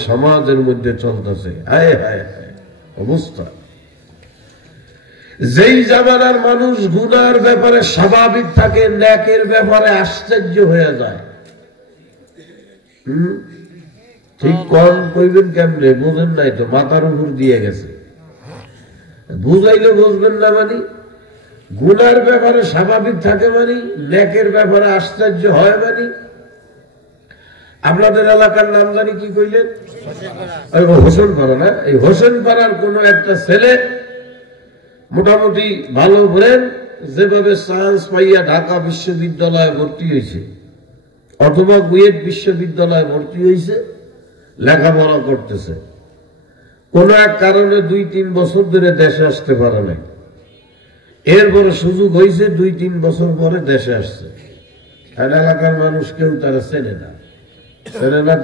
সমাজের মধ্যে চলতেছে। হায় হায় হায় অবস্থা। যেই জামানার মানুষ গুনার ব্যাপারে স্বাভাবিক থাকে, নেকের ব্যাপারে আশ্চর্য হয়ে যায়। ঠিক কম কইবেন কেমনে বুঝেন নাই তো, মাথার উপর দিয়ে গেছে। বুঝাইলে বুঝবেন না, মানে গুনার ব্যাপারে স্বাভাবিক থাকে মানে নেকের ব্যাপারে আশ্চর্য হয় মানে। আপনাদের এলাকার নাম জানি কি কইলেন? হোসেন পাড়া না? এই হোসেন পাড়ার কোন একটা ছেলে মোটামুটি ভালো ব্রেন, যেভাবে চান্স পাইয়া ঢাকা বিশ্ববিদ্যালয়ে ভর্তি হয়েছে অথবা বুয়েট বিশ্ববিদ্যালয়ে ভর্তি হয়েছে, লেখাপড়া করতেছে, কোন এক কারণে 2-3 বছর ধরে দেশে আসতে পারে নাই। এরপরে সুযোগ হয়েছে, 2-3 বছর পরে দেশে আসছে। এলাকার মানুষ কেউ তারা চেনে না।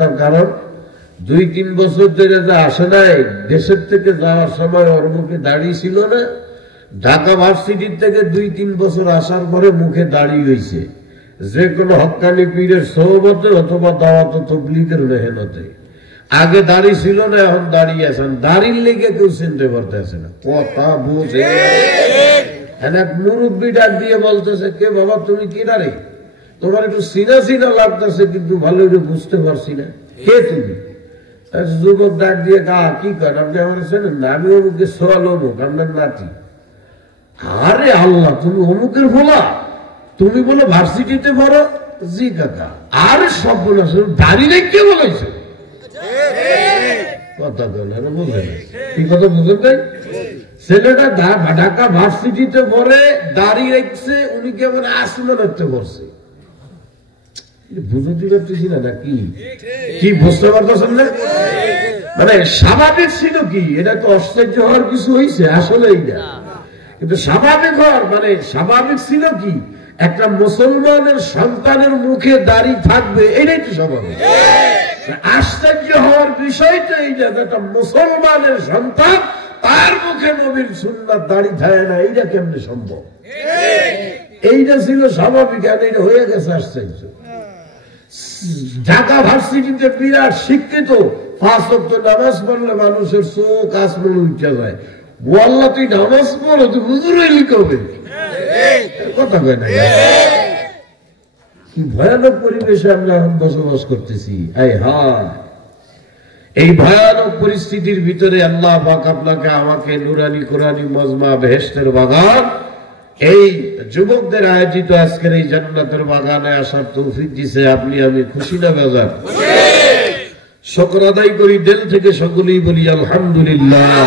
তার কারণ 2-3 বছর ধরে যা আসে নাই, দেশের থেকে যাওয়ার সময় ওর মুখে দাড়ি ছিল না। ঢাকা ভার্সিটির থেকে 2-3 বছর আসার পরে মুখে দাড়ি হয়েছে, যে কোনো হক্কানি পীরের সোহবতে অথবা দাওয়াত তাবলীগের মেহনতে। আগে দাড়ি ছিল না, এখন দাঁড়িয়ে আছেন। দাড়ির লেগে কেউ চিনতে পারতেছে না। কথা বুঝে এক মুরব্বী ডাক দিয়ে বলতেছে, কে বাবা তুমি কি দাঁড়ি? তোমার একটু চিনা চিনা লাগতেছে, কিন্তু ভালো একটু বুঝতে পারছি না, কে তুমি? যুবক ডাক দিয়ে কি করেন আপনি? আমার চেনেন না? আমি অমুকের সোয়াল, অমুক আপনার নাতি। আরে আল্লাহ, তুমি অমুকের বলা? তুমি বলে ভার্সিটিতে পড়ো? জি কাকা। আরে সব বলে দাঁড়িয়ে কে বলেছে? কথা বলেন, বুঝলেন কি কথা? বুঝলেন তাই? ছেলেটা ঢাকা ভার্সিটিতে পড়ে, দাঁড়িয়ে রেখেছে, উনি কেমন আসমান রাখতে পারছে। বুঝতে পারতেছি না নাকি? কি বুঝতে পারতেছেন না? মানে স্বাভাবিক ছিল কি? এটা তো আশ্চর্য হওয়ার কিছু হয়েছে আসলে এইটা, কিন্তু স্বাভাবিক হওয়ার মানে স্বাভাবিক ছিল কি? একটা মুসলমানের সন্তানের মুখে দাড়ি থাকবে, এটাই তো স্বাভাবিক। আশ্চর্য হওয়ার বিষয় তো এইটা, একটা মুসলমানের সন্তান তার মুখে নবীর সুন্নাত দাড়ি থাকে না, এইটা কেমনে সম্ভব? এইটা ছিল স্বাভাবিক, আর এটা হয়ে গেছে আশ্চর্য। ঢাকা ভার্সিটিতে বিরাট শিক্ষিত, 5 ওয়াক্ত নামাজ পড়লে মানুষের চোখ আসমান উঠে যায়। বললা তুই নামাজ পড়ো, তুই হুজুর হইলি কবে? কথা কয় না। কি ভয়ানক পরিবেশে আমরা এখন বসবাস করতেছি। এই ভয়ানক পরিস্থিতির ভিতরে আল্লাহ পাক আপনাকে আমাকে নুরানি কোরআনি মজমা বেহেশতের বাগান, এই যুবকদের আয়োজিত আজকের এই জান্নাতের বাগানে আসার তৌফিক দিছে। আপনি আমি খুশি না বেজার? শুকর আদায় করি দিল থেকে, সকলেই বলি আলহামদুলিল্লাহ।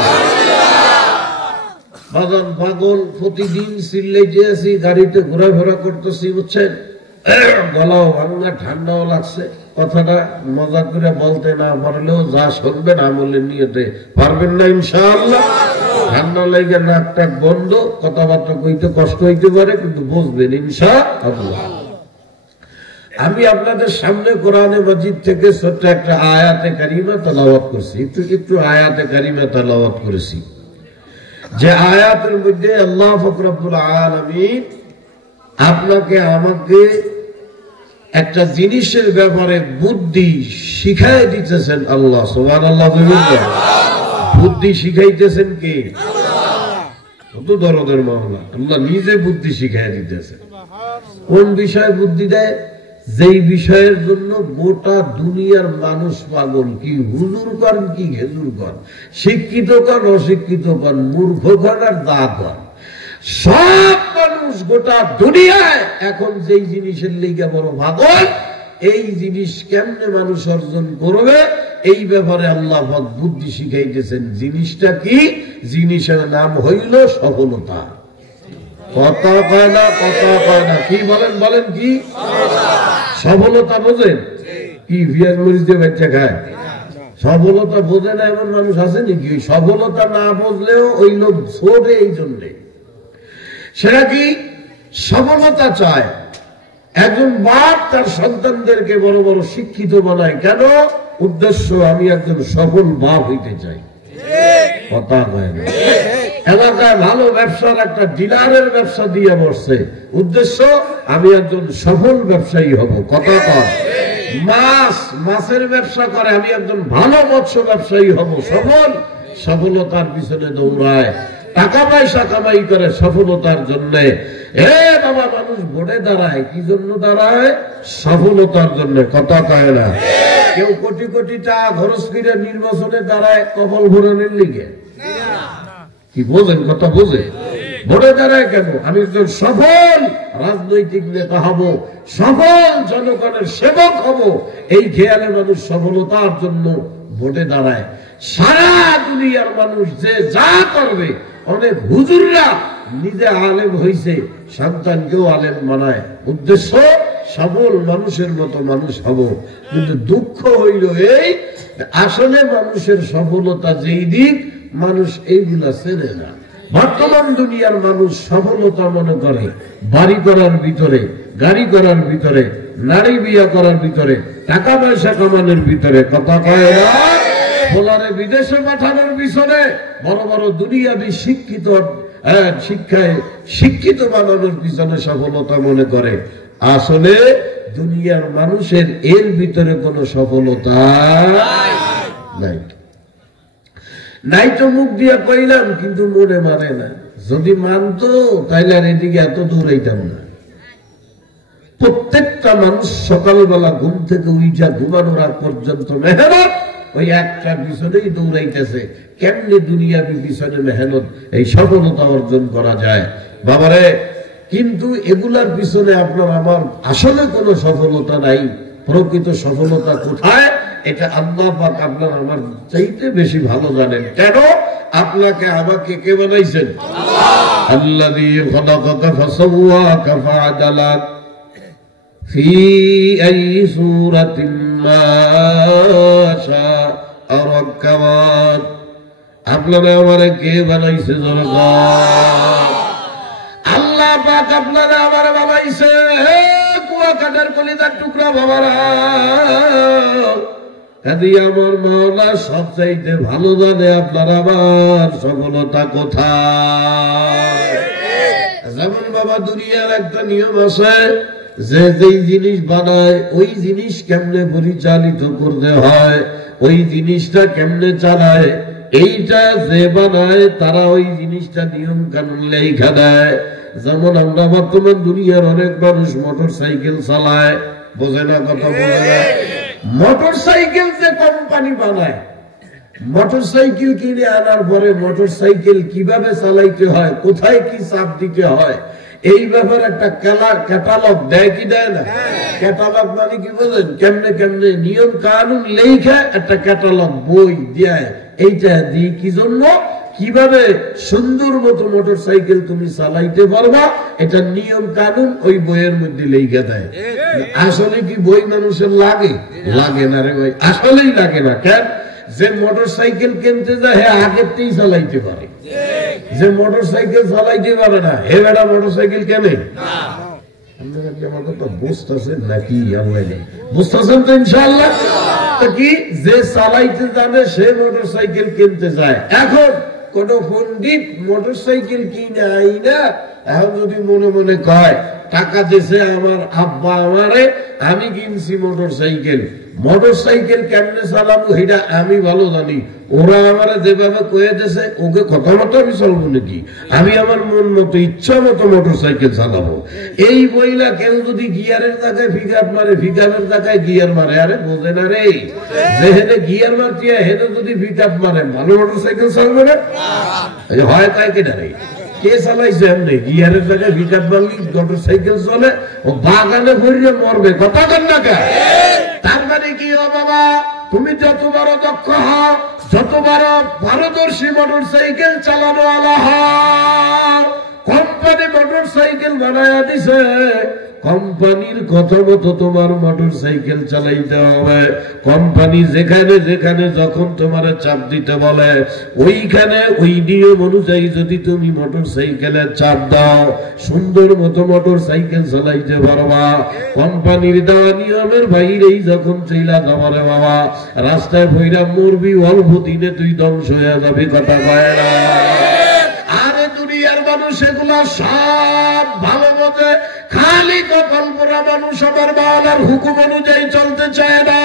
বাগান পাগল, প্রতিদিন চিল্লাইতে আছি, গাড়িতে ঘোরাফেরা করতেছি, বুঝছেন? গলাও ভাঙা, ঠান্ডাও লাগছে। কথাটা মজা করে বলতে না পারলেও যা শুনবেন আমলের নিয়তে পারবেন না ইনশাআল্লাহ। ঠান্ডা লেগে নাক টাক বন্ধ, কথাবার্তা কইতে কষ্ট হইতে পারে, কিন্তু বুঝবেন ইনশাআল্লাহ। আমি আপনাদের সামনে কোরআনে মাজিদ থেকে ছোট্ট একটা আয়াতে কারিমা তেলাওয়াত করছি। একটু আয়াতে কারিমা তেলাওয়াত করেছি, যে আয়াতের মধ্যে আল্লাহ পাক রব্বুল আলামিন আপনাকে আমাকে একটা জিনিসের ব্যাপারে বুদ্ধি শিখাই দিতেছেন। আল্লাহ সুবহানাল্লাহ। বুদ্ধি শিখাইতেছেন কে? কত দরদের মাওলা, আল্লাহ নিজে বুদ্ধি শিখাই দিতেছেন। কোন বিষয়ে বুদ্ধি দেয়? যেই বিষয়ের জন্য গোটা দুনিয়ার মানুষ পাগল। কি হুজুর কর, কি খেজুর কর, শিক্ষিত কর, অশিক্ষিত কর, মূর্খ কর আর দা কর, সব মানুষ গোটা দুনিয়ায় এখন যেই জিনিসের লেগে বড় পাগল, এই জিনিস কেমনে মানুষ অর্জন করবে, এই ব্যাপারে আল্লাহ পাক বুদ্ধি শিখাইতেছেন। জিনিসটা কি? জিনিসের নাম হইল সফলতা। কথা কয় না, কথা কয় না। কি বলেন? বলেন কি? সফলতা বোঝেন? কি বিয়ার মরিচ দিয়ে বাচ্চা খায়? সফলতা বোঝে না এমন মানুষ আছে নাকি? সফলতা না বুঝলেও ওই লোক ছোটে। এই জন্যে সেটা কি সফলতা চায়। একজন বাপ তার সন্তানদেরকে বড় বড় শিক্ষিত বানায় কেন? উদ্দেশ্য, আমি একজন সফল বাপ হইতে চাই। কথা হয় না। এলাকায় ভালো ব্যবসার একটা ডিলারের ব্যবসা দিয়ে বসছে, উদ্দেশ্য আমি একজন সফল ব্যবসায়ী হব। কথা কয় মাছের ব্যবসা করে, আমি একজন ভালো মৎস্য ব্যবসায়ী হব, সফলতার পিছনে দৌড়ায়, টাকা পয়সা কামাই করে সফলতার জন্য। বাবা, মানুষ ভোটে দাঁড়ায় কি জন্য দাঁড়ায়? সফলতার জন্য, কথা কয় না। কেউ কোটি কোটি টাকা খরচ করে নির্বাচনে দাঁড়ায় কপাল ভরানোর লিগে, কি বোঝেন? কথা বোঝে? ভোটে দাঁড়ায় কেন? আমি একজন সফল রাজনৈতিক নেতা হব, সফল জনগণের সেবক হব, এই খেয়ালে মানুষ সফলতার জন্য ভোটে দাঁড়ায়। সারা দুনিয়ার মানুষ যে যা করবে, অনেক হুজুররা নিজে আলেম হইছে, সন্তানকেও আলেম বানায়, উদ্দেশ্য সফল মানুষের মতো মানুষ হব। কিন্তু দুঃখ হইল এই, আসলে মানুষের সফলতা যেই দিক, মানুষ এইগুলা চেনে না। বর্তমান দুনিয়ার মানুষ সফলতা মনে করে বাড়ি করার ভিতরে, গাড়ি করার ভিতরে, নারী বিয়া করার ভিতরে, টাকা পয়সা কামানোর ভিতরে, কথা কয় না। ফলারে বিদেশে পাঠানোর পিছনে, বড় বড় দুনিয়াবি শিক্ষায় শিক্ষিত বানানোর পিছনে সফলতা মনে করে। আসলে দুনিয়ার মানুষের এর ভিতরে কোনো সফলতা নাই। নাই তো মুখ দিয়ে কইলাম, কিন্তু মনে মানে না। যদি মানতো তাইলে আর এদিকে এত দৌড়াইতাম না। প্রত্যেকটা মানুষ সকালবেলা ঘুম থেকে উঠা ঘুমানোর আগ পর্যন্ত মেহনত ওই একটা পিছনেই দৌড়াইতেছে, কেমনে দুনিয়াবি পিছনে মেহনত এই সফলতা অর্জন করা যায়। বাবারে, কিন্তু এগুলার পিছনে আপনার আমার আসলে কোনো সফলতা নাই। প্রকৃত সফলতা কোথায়, এটা আল্লাহ পাক আপনার আমার চাইতে বেশি ভালো জানেন। কেন? আপনাকে আমাকে কে বানাইছেন? আল্লাযী খালাকাকা ফাসাওয়াকা ফাআদালাক ফি আইয়ি সূরাতিন মা শাআ রাক্কাবাক। আপনারা আমারে কে বানাইছে? আল্লাহ পাক আপনারা আমারে বানাইছে। কুয়াকাটার কলিজার টুকরা বাবারা, আমার মাওলা সবচাইতে ভালো জানে আপনার আমার সফলতা কোথায়। যেমন বাবা, দুনিয়ার একটা নিয়ম আছে, যে যেই জিনিস বানায় ওই জিনিস কেমনে পরিচালিত করতে হয়, ওই জিনিসটা কেমনে চালায়, এইটা যে বানায় তারা ওই জিনিসটা নিয়ম কানুন লেখা দেয়। যেমন আমরা বর্তমান দুনিয়ার অনেক মানুষ মোটর সাইকেল চালায়, বোঝে না, কথা বোঝে না। মোটর সাইকেল যে কোম্পানি বানায়, মোটর সাইকেল কিনে আনার পরে মোটর সাইকেল কিভাবে চালাইতে হয়, কোথায় কি চাপ দিতে হয়, এই ব্যাপারে একটা ক্যাটালগ দেয় কি দেয় না? ক্যাটালগ মানে কি বলেন? কেমনে কেমনে নিয়ম কানুন লেখা একটা ক্যাটালগ বই দেয়। এইটা দিয়ে কি জন্য, কিভাবে সুন্দর মতো মোটর সাইকেল তুমি চালাইতে পারবা, এটা নিয়ম কানুন ওই বইয়ের মধ্যে লেখা দেয়। আসলে কি বই মানুষের লাগে? লাগে না রে ভাই, আসলেই লাগে না। কেন? যে মোটর সাইকেল কিনতে যায় হে আগেতেই চালাইতে পারে, যে মোটর সাইকেল চালাইতে পারে না হে বেটা মোটর সাইকেল কেনে না। আপনারা কি আমার কথা বুঝতেছেন নাকি? বুঝতেছেন তো ইনশাআল্লাহ? কি যে চালাইতে জানে সে মোটর সাইকেল কিনতে যায়। এখন কোন পণ্ডিত মোটর সাইকেল কিনে আইনা এখন যদি মনে মনে কয় টাকা দিয়েছে আমার আব্বা আমারে, আমি কিনছি মোটর সাইকেল, মোটর সাইকেল কেমনে চালাবো এটা আমি ভালো জানি, ওরা আমারে যেভাবে কয়ে দিয়েছে ওকে কথা মতো আমি চলবো নাকি? আমি আমার মন মতো ইচ্ছা মতো মোটর সাইকেল চালাবো। এই বইলা কেউ যদি গিয়ারের জায়গায় পিকআপ মারে, পিকআপের জায়গায় গিয়ার মারে, আরে বোঝে না রে, যে হেনে গিয়ার মারতে হেনে যদি পিকআপ মারে ভালো মোটর সাইকেল চলবে না? হয় তাই কেনা রে, কে চালাইছে? এমনি গিয়ারের জায়গায় পিকআপ মারলি মোটর সাইকেল চলে, ও বাগানে ভরিয়ে মরবে, কথা কেন না? তার মানে কি? ও বাবা, তুমি যত বড় দক্ষ হও, যত বড় পারদর্শী মোটর সাইকেল চালানো আলা হও, কোম্পানি মোটর সাইকেল বানায়া দিছে, কোম্পানির কথা মতো তোমার মোটর সাইকেল চালাইতে হবে। কোম্পানি যেখানে যেখানে যখন তোমার চাপ দিতে বলে ওইখানে ওই নিয়ম অনুযায়ী যদি তুমি মোটর সাইকেলে চাপ দাও, সুন্দর মতো মোটর সাইকেল চালাইতে পারবা। কোম্পানির দেওয়া নিয়মের বাইরেই যখন চইলা যাবারে বাবা, রাস্তায় ভৈরা মরবি, অল্প দিনে তুই ধ্বংস হয়ে যাবি, কথা কয় না? আরে দুনিয়ার মানুষ এগুলা সব ভালো মতে খালি কপাল পোড়া মানুষ আমার মাওলার হুকুম অনুযায়ী চলতে চায় না।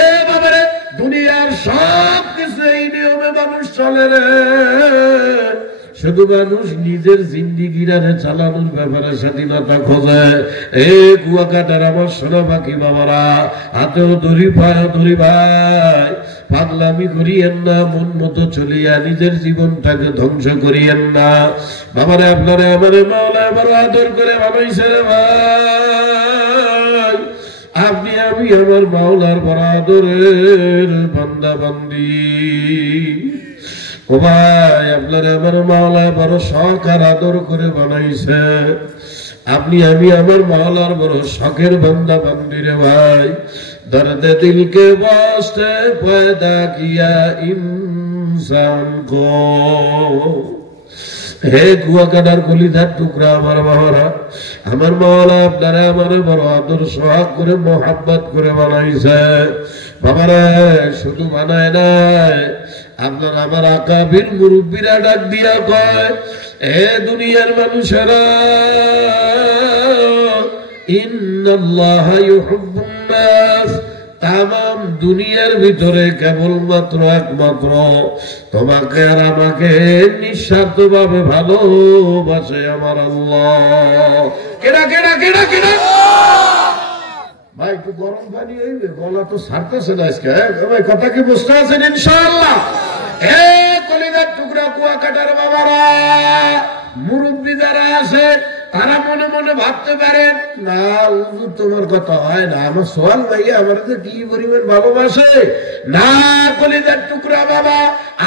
এ বাবারে, দুনিয়ার সব কিছু এই নিয়মে মানুষ চলে রে। শুধু মানুষ নিজের জিন্দিগিরারে চালানোর ব্যাপারে স্বাধীনতা খোঁজে। এ কুয়াকাটার আমার সোনা পাখি বাবারা, হাতেও দড়ি পায়েও দড়ি ভাই, পাগলামি করিয়েন না, মন মতো চলিয়া নিজের জীবনটাকে ধ্বংস করিয়েন না। বাবারে, আপনারে আমারে মাওলা বড় আদর করে বানাইছে রে ভাই। আপনি আমি আমার মাওলার বড় আদরের বান্দা বান্দি। ও ভাই, আপনার আমার মাওলা বড় শখ আর আদর করে বানাইছে। আপনি আমি আমার মাওলার বড় শখের বান্দা বান্দি রে ভাই। দর্দে দিল কে वास्ते पैदा किया इंसान को। হে কুয়াকাটার কলিজার টুকরা আমার বাবারা, আমার মাওলা আপনারা আমার বড় আদর সোহাগ করে মোহাব্বত করে বানাইছে। বাবারা, শুধু বানায় নাই, আপনার আমার আকাবির মুরব্বীরা ডাক দিয়া কয়, এ দুনিয়ার মানুষেরা, ইন্নাল্লাহা ইউহিব্বুন নাস, তামাম দুনিয়ার ভিতরে কেবলমাত্র একমাত্র তোমাকে আর আমাকে নিঃস্বার্থ ভাবে ভালোবাসে আমার আল্লাহ। কেডা কেডা কেডা কেডা? ভাই একটু গরম পানি হইবে, গলা তো ছাড়তেছে না আজকে। ভাই কথা কি বুঝতে আছেন ইনশাআল্লাহ? এ কলিজার টুকরা কুয়াকাটার বাবারা, মুরব্বী যারা আছে তারা মনে মনে ভাবতে পারেন, না হুজুর তোমার কথা হয় না, আমার সোয়াল ভাইয়া আমার তো কি পরিমাণ ভালোবাসে। না কলিজার টুকরা বাবা,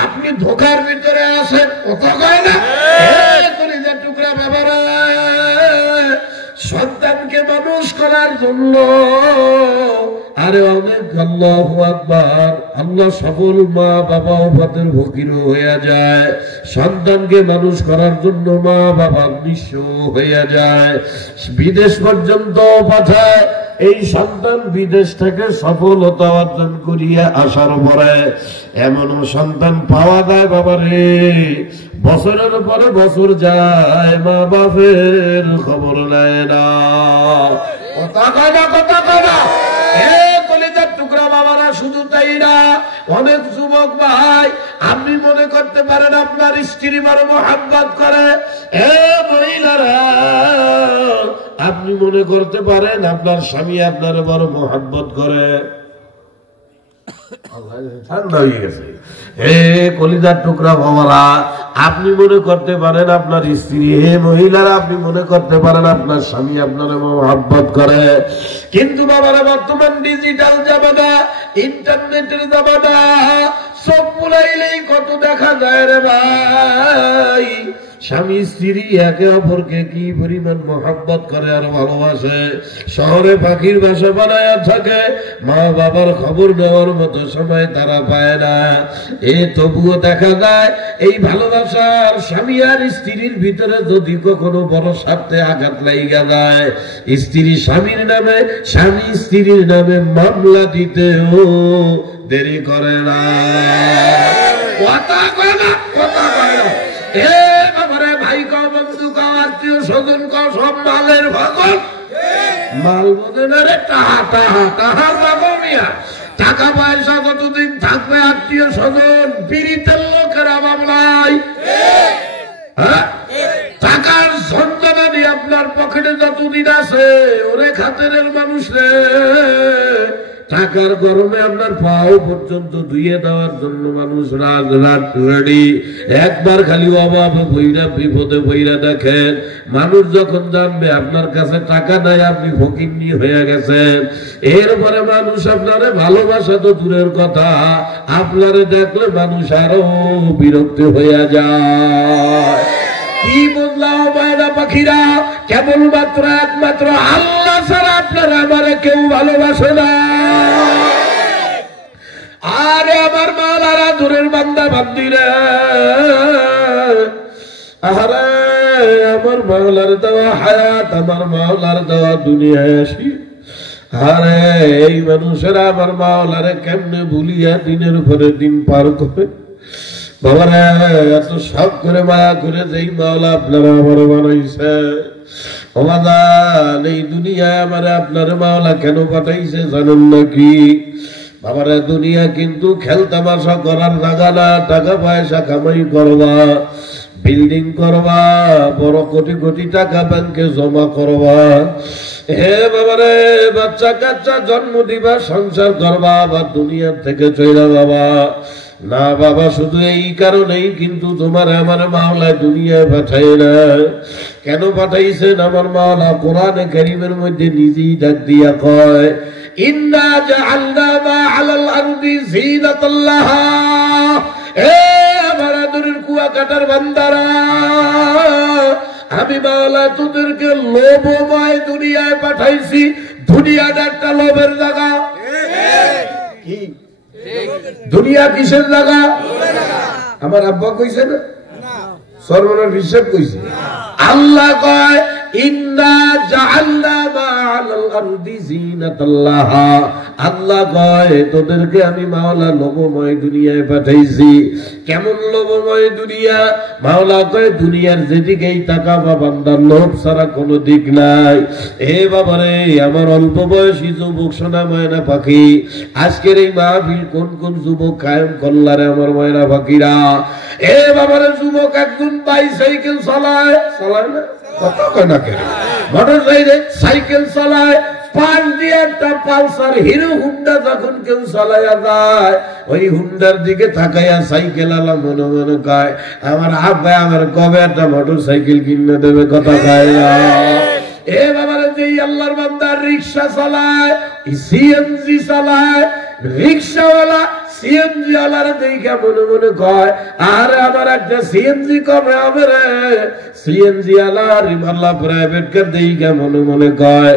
আপনি ধোকার ভিতরে আছেন, কথা কয় না। কলিজার টুকরা বাবারা, সন্তানকে মানুষ করার জন্য আরে অনেক আল্লাহু আকবার, আল্লাহ সকল মা বাবা ওফাতের ফকির হয়ে যায়। সন্তানকে মানুষ করার জন্য মা বাবা নিঃস্ব হয়ে যায়, বিদেশ পর্যন্ত পাঠায়। এই সন্তান বিদেশ থেকে সফলতা অর্জন করিয়া আসার পরে এমনও সন্তান পাওয়া যায় বাবারে, বছরের পরে বছর যায়, মা বাপের খবর নেয় না। কথা কয় না, কথা কয় না। কলিজার টুকরা বাবারা, শুধু তাই না, অনেক যুবক ভাই আপনি মনে করতে পারেন আপনার স্ত্রী বড় মোহাব্বত করে। মহিলারা, আপনি মনে করতে পারেন আপনার স্বামী আপনার বড় মোহাব্বত করে। ঠান্ডা হয়ে গেছে। কলিজার টুকরা বাবারা, আপনি মনে করতে পারেন আপনার স্ত্রী, হে মহিলারা আপনি মনে করতে পারেন আপনার স্বামী আপনার মোহাব্বত করে। কিন্তু বাবারা, বর্তমান ডিজিটাল জামানা, ইন্টারনেটের জামানা, সব বুলাইলেই কত দেখা যায় রে ভাই। স্বামী স্ত্রী একে অপরকে কি পরিমাণ মোহাব্বত করে আর ভালোবাসে। শহরে পাখির বাসা বানায়া থাকে, মা বাবার খবর নেওয়ার মতো সময় তারা পায় না। তবুও দেখা যায় এই ভালোবাসার স্বামী আর স্ত্রীর ভিতরে যদি কখনো বড় স্বার্থে আঘাত লাইগা যায়, স্ত্রী স্বামীর নামে, স্বামী স্ত্রীর নামে মামলা দিতেও দেরি করে না। কথা কয় না, কথা কয় না। ভাই কও, বন্ধু কও, আত্মীয় স্বজন কও, সব মালের ভাগন। মাল বোঝে না রে, টাহা টাহা টাহা পাবো মিয়া। টাকা পয়সা কতদিন থাকবে, আত্মীয় স্বজন পীড়িতের লোকেরা মামলায়। টাকার সন্তানানি আপনার পকেটে যতদিন আছে, ওরে খাতেরের মানুষ রে, টাকার গরমে আপনার পাও পর্যন্ত ধুয়ে দেওয়ার জন্য মানুষ রাত রাত রেডি। একবার খালি অভাবে বইরা বিপদে বইরা দেখেন, মানুষ যখন জানবে আপনার কাছে টাকা নাই, আপনি ফকিন্নি হয়ে গেছেন, এরপরে মানুষ আপনারে ভালোবাসা তো দূরের কথা, আপনারে দেখলে মানুষ আরো বিরক্ত হয়ে যায়। কি বুঝলাম বায়না পাখিরা, কেবলমাত্র একমাত্র আল্লাহ ছাড়া আপনারা আমারে কেউ ভালোবাসে না। আরে আমার মাওলারা দূরের বান্দা বান্দিরা, আরে আমার মাওলার দেওয়া হায়াত, আমার মাওলার দেওয়া দুনিয়ায় আসি, আরে এই মানুষেরা আমার মাওলারে কেমনে ভুলিয়া দিনের পরে দিন পার করে। বাবারা, এত শখ করে মায়া করে যেই মাওলা আপনারা আমার বানাইছে, ওমাদান এই দুনিয়ায় আমারে আপনার মাওলা কেন পাঠাইছে জানেন নাকি? বাবারা দুনিয়া কিন্তু খেলতামাশা করার জায়গা না, টাকা পয়সা কামাই করবা, বিল্ডিং করবা, বড় কোটি কোটি টাকা ব্যাংকে জমা করবা, হে বাবারে বাচ্চা কাচ্চা জন্ম দিবা, সংসার করবা, আবার দুনিয়ার থেকে চলে যাবা না। বাবা শুধু এই কারণেই কিন্তু তোমার আমার মাওলা দুনিয়ায় পাঠায় না। কেন পাঠাইছেন আমার মাওলা? কোরআনে কারীমের মধ্যে নিজেই ডাক দিয়া কয়, ইন্না জাআলনা মা আলাল আরদি যিনাতাল লাহা। এ আমার আদরের কুয়াকাটার বান্দারা, আমি মাওলা তোদেরকে লোভময় দুনিয়ায় পাঠাইছি। দুনিয়াটা একটা লোভের জায়গা। কি দুনিয়া কিসের জায়গা? আমার আব্বা কইছে না, সর্বনার বিশ্বাস কইছে। আল্লাহ কয় ইন্না জাআলনা মা আলাল আরদি যিনাতাল লাহা। আল্লাহ কয় তোদেরকে আমি মাওলা লোভময় দুনিয়ায় পাঠাইছি। কেমন লোভময় দুনিয়া? মাওলা কয় দুনিয়ার যেদিকেই তাকাবা বান্দার লোভ ছাড়া কোনো দিক নাই। এ বাবারে আমার অল্প বয়সী যুবক সোনা ময়না পাখি, আজকের এই মাহফিল কোন কোন যুবক কায়েম করলারে আমার ময়না পাখিরা। এ বাবারে যুবক একজন বাইসাইকেল চালায়, চালায় না কত কয় না কেন, মোটর সাইকেল চালায়, পাশ দিয়ে একটা পালসার হিরো হুন্ডা যখন কেউ চালাইয়া যায়, ওই হুন্ডার দিকে তাকাইয়া সাইকেল আলা মনে মনে কয় আমার আব্বা আমার কবে একটা মোটর সাইকেল কিনে দেবে, কথা কয় না। এ বাবারে যে আল্লাহর বান্দা রিক্সা চালায়, সিএনজি চালায়, রিক্সাওয়ালা সিএনজি ওয়ালার দেখে মনে মনে কয় আরে আমার একটা সিএনজি কবে হবে রে। সিএনজি ওয়ালার আল্লাহ প্রাইভেট কার দেখে মনে মনে কয়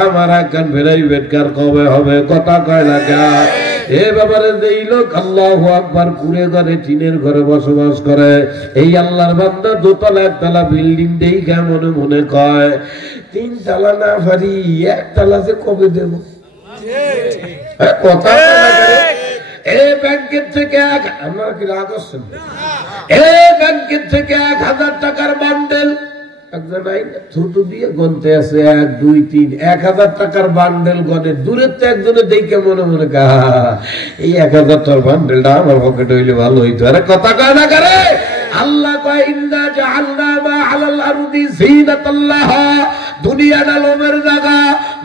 আমার একখান প্রাইভেট কার কবে হবে, কথা কয় না কে? এ বাবারে যেই লোক আল্লাহু আকবার কুড়ে ঘরে টিনের ঘরে বসবাস করে, এই আল্লাহর বান্দা দোতলা একতলা বিল্ডিং দেখে মনে মনে কয় 3 তলা না পারি 1 তলা যে কবে দেব, কথা এই ব্যাংকের থেকে আপনারা কি রাগ করছেন? এই ব্যাংকের থেকে 1000 টাকার বান্ডেল একজন থুতু দিয়ে গনতে আছে 1 2 3 1000 টাকার বান্ডেল গনে, দূরের তো একজনে দেখে মনে মনে এই 1000 টাকার বান্ডেলটা আমার পকেটে হইলে ভালো হইতো। আরে কথা কয় না করে? আল্লাহ কয় ইন্না জাআলনা মা আলাল আরদি যিনাতাল লাহা। দুনিয়াটা লোভের জায়গা।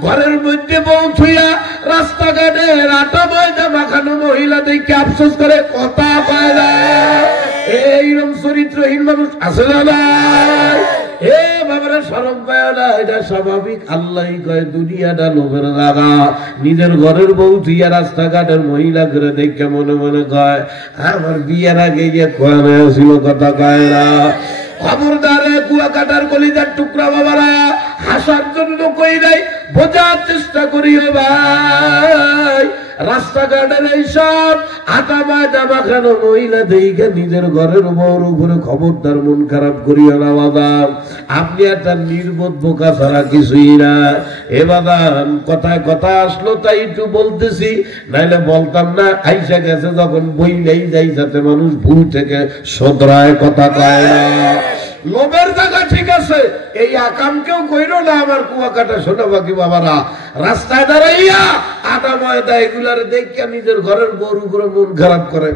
ঘরের মধ্যে পৌঁছইয়া রাস্তাঘাটে আটা ময়দা মাখানো মহিলা দেখে আফসোস করে, কথা কয় না। এইরকম চরিত্রহীন মানুষ আছে না নাই? এ বাবারা শরম পায় না, এটা স্বাভাবিক। আল্লাহ কয় দুনিয়াটা লোভের জায়গা। নিজের ঘরের বউ থুইয়া রাস্তাঘাটের মহিলা করে দেখে মনে মনে কয় আমার বিয়ের আগে গিয়ে কোয়ানে ছিল, কথা কয় না। খবরদারে কুয়াকাটার কলিজার টুকরা বাবারা, হাসার জন্য কই নাই, বোঝার চেষ্টা করিও ভাই। রাস্তাঘাটের এইসব আটা ময়দা মাখানো মহিলা দেখে নিজের ঘরের বউর উপরে খবরদার মন খারাপ করিও না বাদাম। আপনি একটা নির্বোধ বোকা ছাড়া কিছুই না। এ বাদাম কথায় কথা আসলো তাই একটু বলতেছি, নাইলে বলতাম না। আইসা গেছে যখন বইলেই যাই যাতে মানুষ ভুল থেকে শোধরায়, কথা কয় না। লোভের জায়গা ঠিক আছে, এই আকাম কেউ কইরো না আমার কুয়াকাটা শোনা বাকি বাবারা। রাস্তায় দাঁড়াইয়া আটা ময়দা এগুলার দেখে নিজের ঘরের বউর উপরে মন খারাপ করে,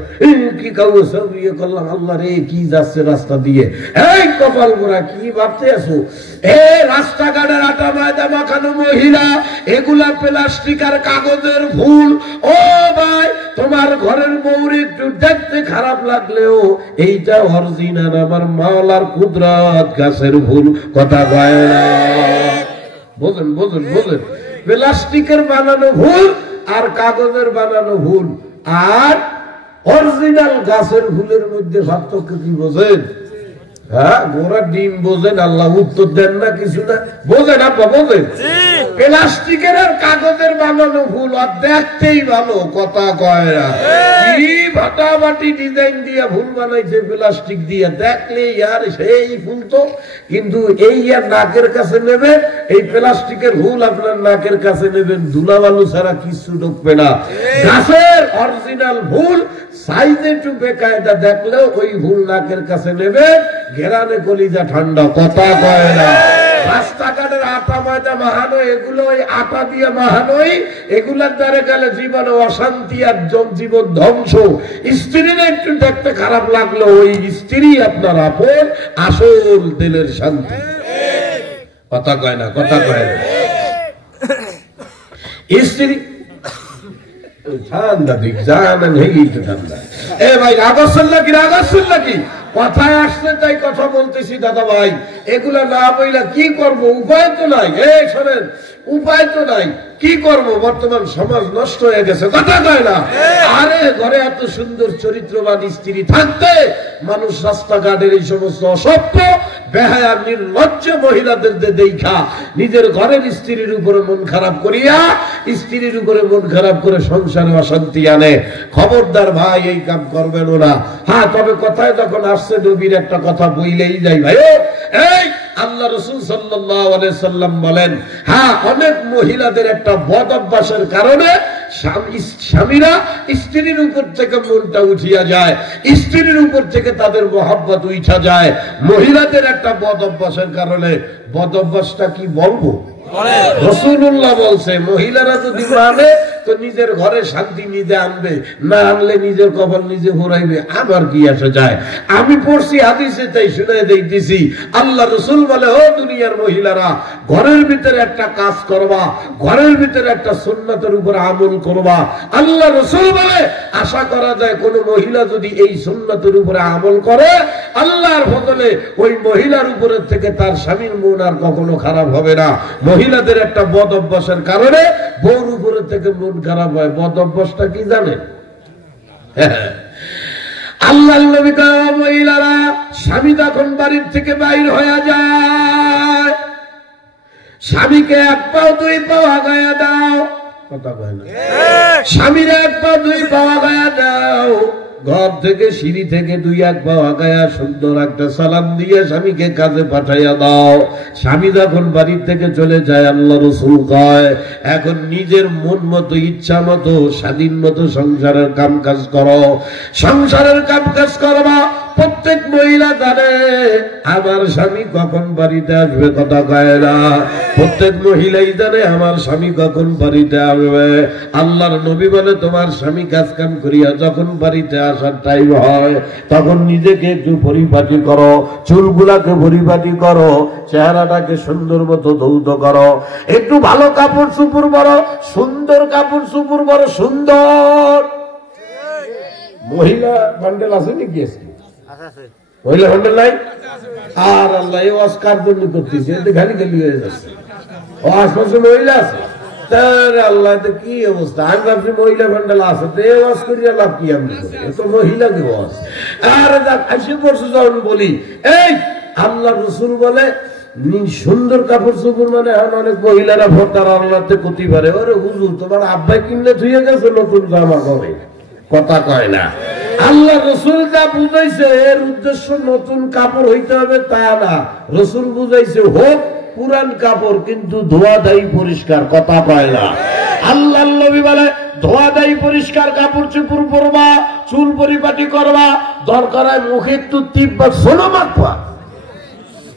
কি কাউ সব ইয়ে করলাম, আল্লাহ রে কি যাচ্ছে রাস্তা দিয়ে, এই কপাল গোড়া কি ভাবতে আছো? এই রাস্তাঘাটের আটা ময়দা মাখানো মহিলা, এগুলা প্লাস্টিক আর কাগজের ফুল। ও ভাই, তোমার ঘরের বউর একটু দেখতে খারাপ লাগলেও এইটা অরিজিনাল আমার মাওলার কুদরত গাছের ফুল, কথা কয় না। বোঝেন বোঝেন বোঝেন, প্লাস্টিকের বানানো ফুল আর কাগজের বানানো ফুল আর অরিজিনাল গাছের ফুলের মধ্যে পার্থক্য কি বোঝেন? হ্যাঁ, গোড়া ডিম বোঝেন, আল্লাহ উত্তর দেন না কিছু না, বোঝেন আব্বা বোঝেন? প্লাস্টিকের আর কাগজের বানানো ফুল আর দেখতেই ভালো, কথা কয় না। কি ভাটাভাটি ডিজাইন দিয়া ফুল বানাইছে প্লাস্টিক দিয়া, দেখলে আর সেই ফুল তো। কিন্তু এই আর নাকের কাছে নেবে এই প্লাস্টিকের ফুল, আপনার নাকের কাছে নেবেন ধুলাবালু ছাড়া কিছু ঢুকবে না। গাছের অরিজিনাল ফুল সাইজে একটু বেকায়দা দেখলেও ওই ফুল নাকের কাছে নেবে, ঘেরানে কলিজা ঠান্ডা, কথা কয় না। রাস্তাঘাটের আটা ময়দা মাহানো, এগুলো ওই আটা দিয়ে মাহানোই, এগুলার দ্বারা গেলে জীবনে অশান্তি আর জীবন ধ্বংস। স্ত্রীরা একটু দেখতে খারাপ লাগলো, ওই স্ত্রী আপনার আপন, আসল দিলের শান্তি। কথা কয় না, কথা কয় না। স্ত্রী ঠান্ডা দিক জানেন, ঠান্ডা। এ ভাই রাগ আসছেন নাকি, রাগ আসছেন নাকি? কথায় আসছে তাই কথা বলতেছি দাদা ভাই। এগুলা না বইলা কি করব, উপায় তো নাই। এই শোনেন, উপায় তো নাই, কি করব? বর্তমান সমাজ নষ্ট হয়ে গেছে, কথা কয় না? আরে ঘরে এত সুন্দর চরিত্রবান স্ত্রী থাকতে মানুষ রাস্তাঘাটের এই সমস্ত অসভ্য বেহায়া নির্লজ্জ মহিলাদের দেখা নিজের ঘরের স্ত্রীর উপরে মন খারাপ করিয়া, স্ত্রীর উপরে মন খারাপ করে সংসারে অশান্তি আনে। খবরদার ভাই, এই কাম করবেন ওরা। হ্যাঁ, তবে কথায় যখন আসছে নবীর একটা কথা বইলেই যাই ভাই। এই আল্লাহ রাসূল সাল্লাল্লাহু আলাইহি সাল্লাম বলেন, হ্যাঁ, অনেক মহিলাদের একটা বদ অভ্যাসের কারণে স্বামীরা স্ত্রীর উপর থেকে মনটা উঠিয়া যায়, স্ত্রীর উপর থেকে তাদের মহব্বত উঠা যায়। মহিলাদের একটা বদ অভ্যাসের কারণে, বদ অভ্যাসটা কি বলবো? রাসূলুল্লাহ বলছে, মহিলারা যদি মানে তো নিজের ঘরে শান্তি নিজে আনবে, না আনলে নিজের কপাল নিজে ঘুরাইবে। আমার কি আসে যায়? আমি পড়ছি হাদিসে, তাই শুনে দিতেছি। আল্লাহ রাসূল বলে, ও দুনিয়ার মহিলারা, ঘরের ভিতরে একটা কাজ করবা, ঘরের ভিতরে একটা সুন্নাতের উপর আমল করবা। আল্লাহ রাসূল বলে, আশা করা যায় কোন মহিলা যদি এই সুন্নাতের উপরে আমল করে, আল্লাহর বদলে ওই মহিলার উপরে থেকে তার স্বামীর মন আর কখনো খারাপ হবে না। মহিলাদের একটা বদ অভ্যাসের কারণে বউর উপরে থেকে মন খারাপ হয়। বদ অভ্যাসটা কি জানেন? আল্লাহর নবী কয়, মহিলারা, স্বামী যখন বাড়ির থেকে বাইর হয়ে যায়, স্বামীকে এক পাও দুই পাও আগায়া দাও। কথা কয় না? স্বামীর এক পাও দুই পাও আগায়া দাও। ঘর থেকে সিঁড়ি থেকে দুই এক পাও আগায়া সুন্দর একটা সালাম দিয়ে স্বামীকে কাজে পাঠাইয়া দাও। স্বামী যখন বাড়ি থেকে চলে যায়, আল্লাহ রাসূল কয়, এখন নিজের মন মতো, ইচ্ছা মতো, স্বাধীন মতো সংসারের কাম কাজ করো। সংসারের কাম কাজ করবা। প্রত্যেক মহিলা জানে আমার স্বামী কখন বাড়িতে আসবে, কথা কয় না? প্রত্যেক মহিলাই জানে আমার স্বামী কখন বাড়িতে আসবে। আল্লাহর নবী বলে, তোমার স্বামী কাজ কাম করিয়া যখন বাড়িতে আসার টাইম হয়, তখন নিজেকে একটু পরিপাটি করো, চুলগুলাকে পরিপাটি করো, চেহারাটাকে সুন্দর মতো ধৌত করো, একটু ভালো কাপড় চোপড় পরো, সুন্দর কাপড় চোপড় পরো, সুন্দর। মহিলা বান্ডেল আছে নাকি? মহিলা বান্ডেল নাই? আর আল্লাহ এই অস্কার জন্য করতেছে, এতে খালি খালি হয়ে যাচ্ছে। ও আশপাশে মহিলা আছে, আল্লাহ কি অবস্থা। আমি ভাবছি মহিলা বান্ডেল আছে, তো এই ওয়াজ করিয়া লাভ কি? আমি তো মহিলা কি ওয়াজ? আর আসি পড়ছে যখন বলি, এই আল্লাহ রাসূল বলে সুন্দর কাপড় চোপড়, মানে এখন অনেক মহিলারা ভোটার আল্লাহতে ক্ষতি পারে। ওরে হুজুর, তোমার আব্বাই কিনলে ধুয়ে গেছে নতুন জামা করে, কথা কয় না? আল্লাহ রাসূল যা বুঝাইছে, এর উদ্দেশ্য নতুন কাপড় হইতে হবে তা না। রাসূল বুঝাইছে হোক পুরান কাপড়, কিন্তু ধোয়া দায়ী পরিষ্কার, কথা কয় না? আল্লাহর নবী বলে, ধোয়া দায়ী পরিষ্কার কাপড় চোপড় পরবা, চুল পরিপাটি করবা, দরকার হয় মুখে একটু তীব্র সোনা মাখবা।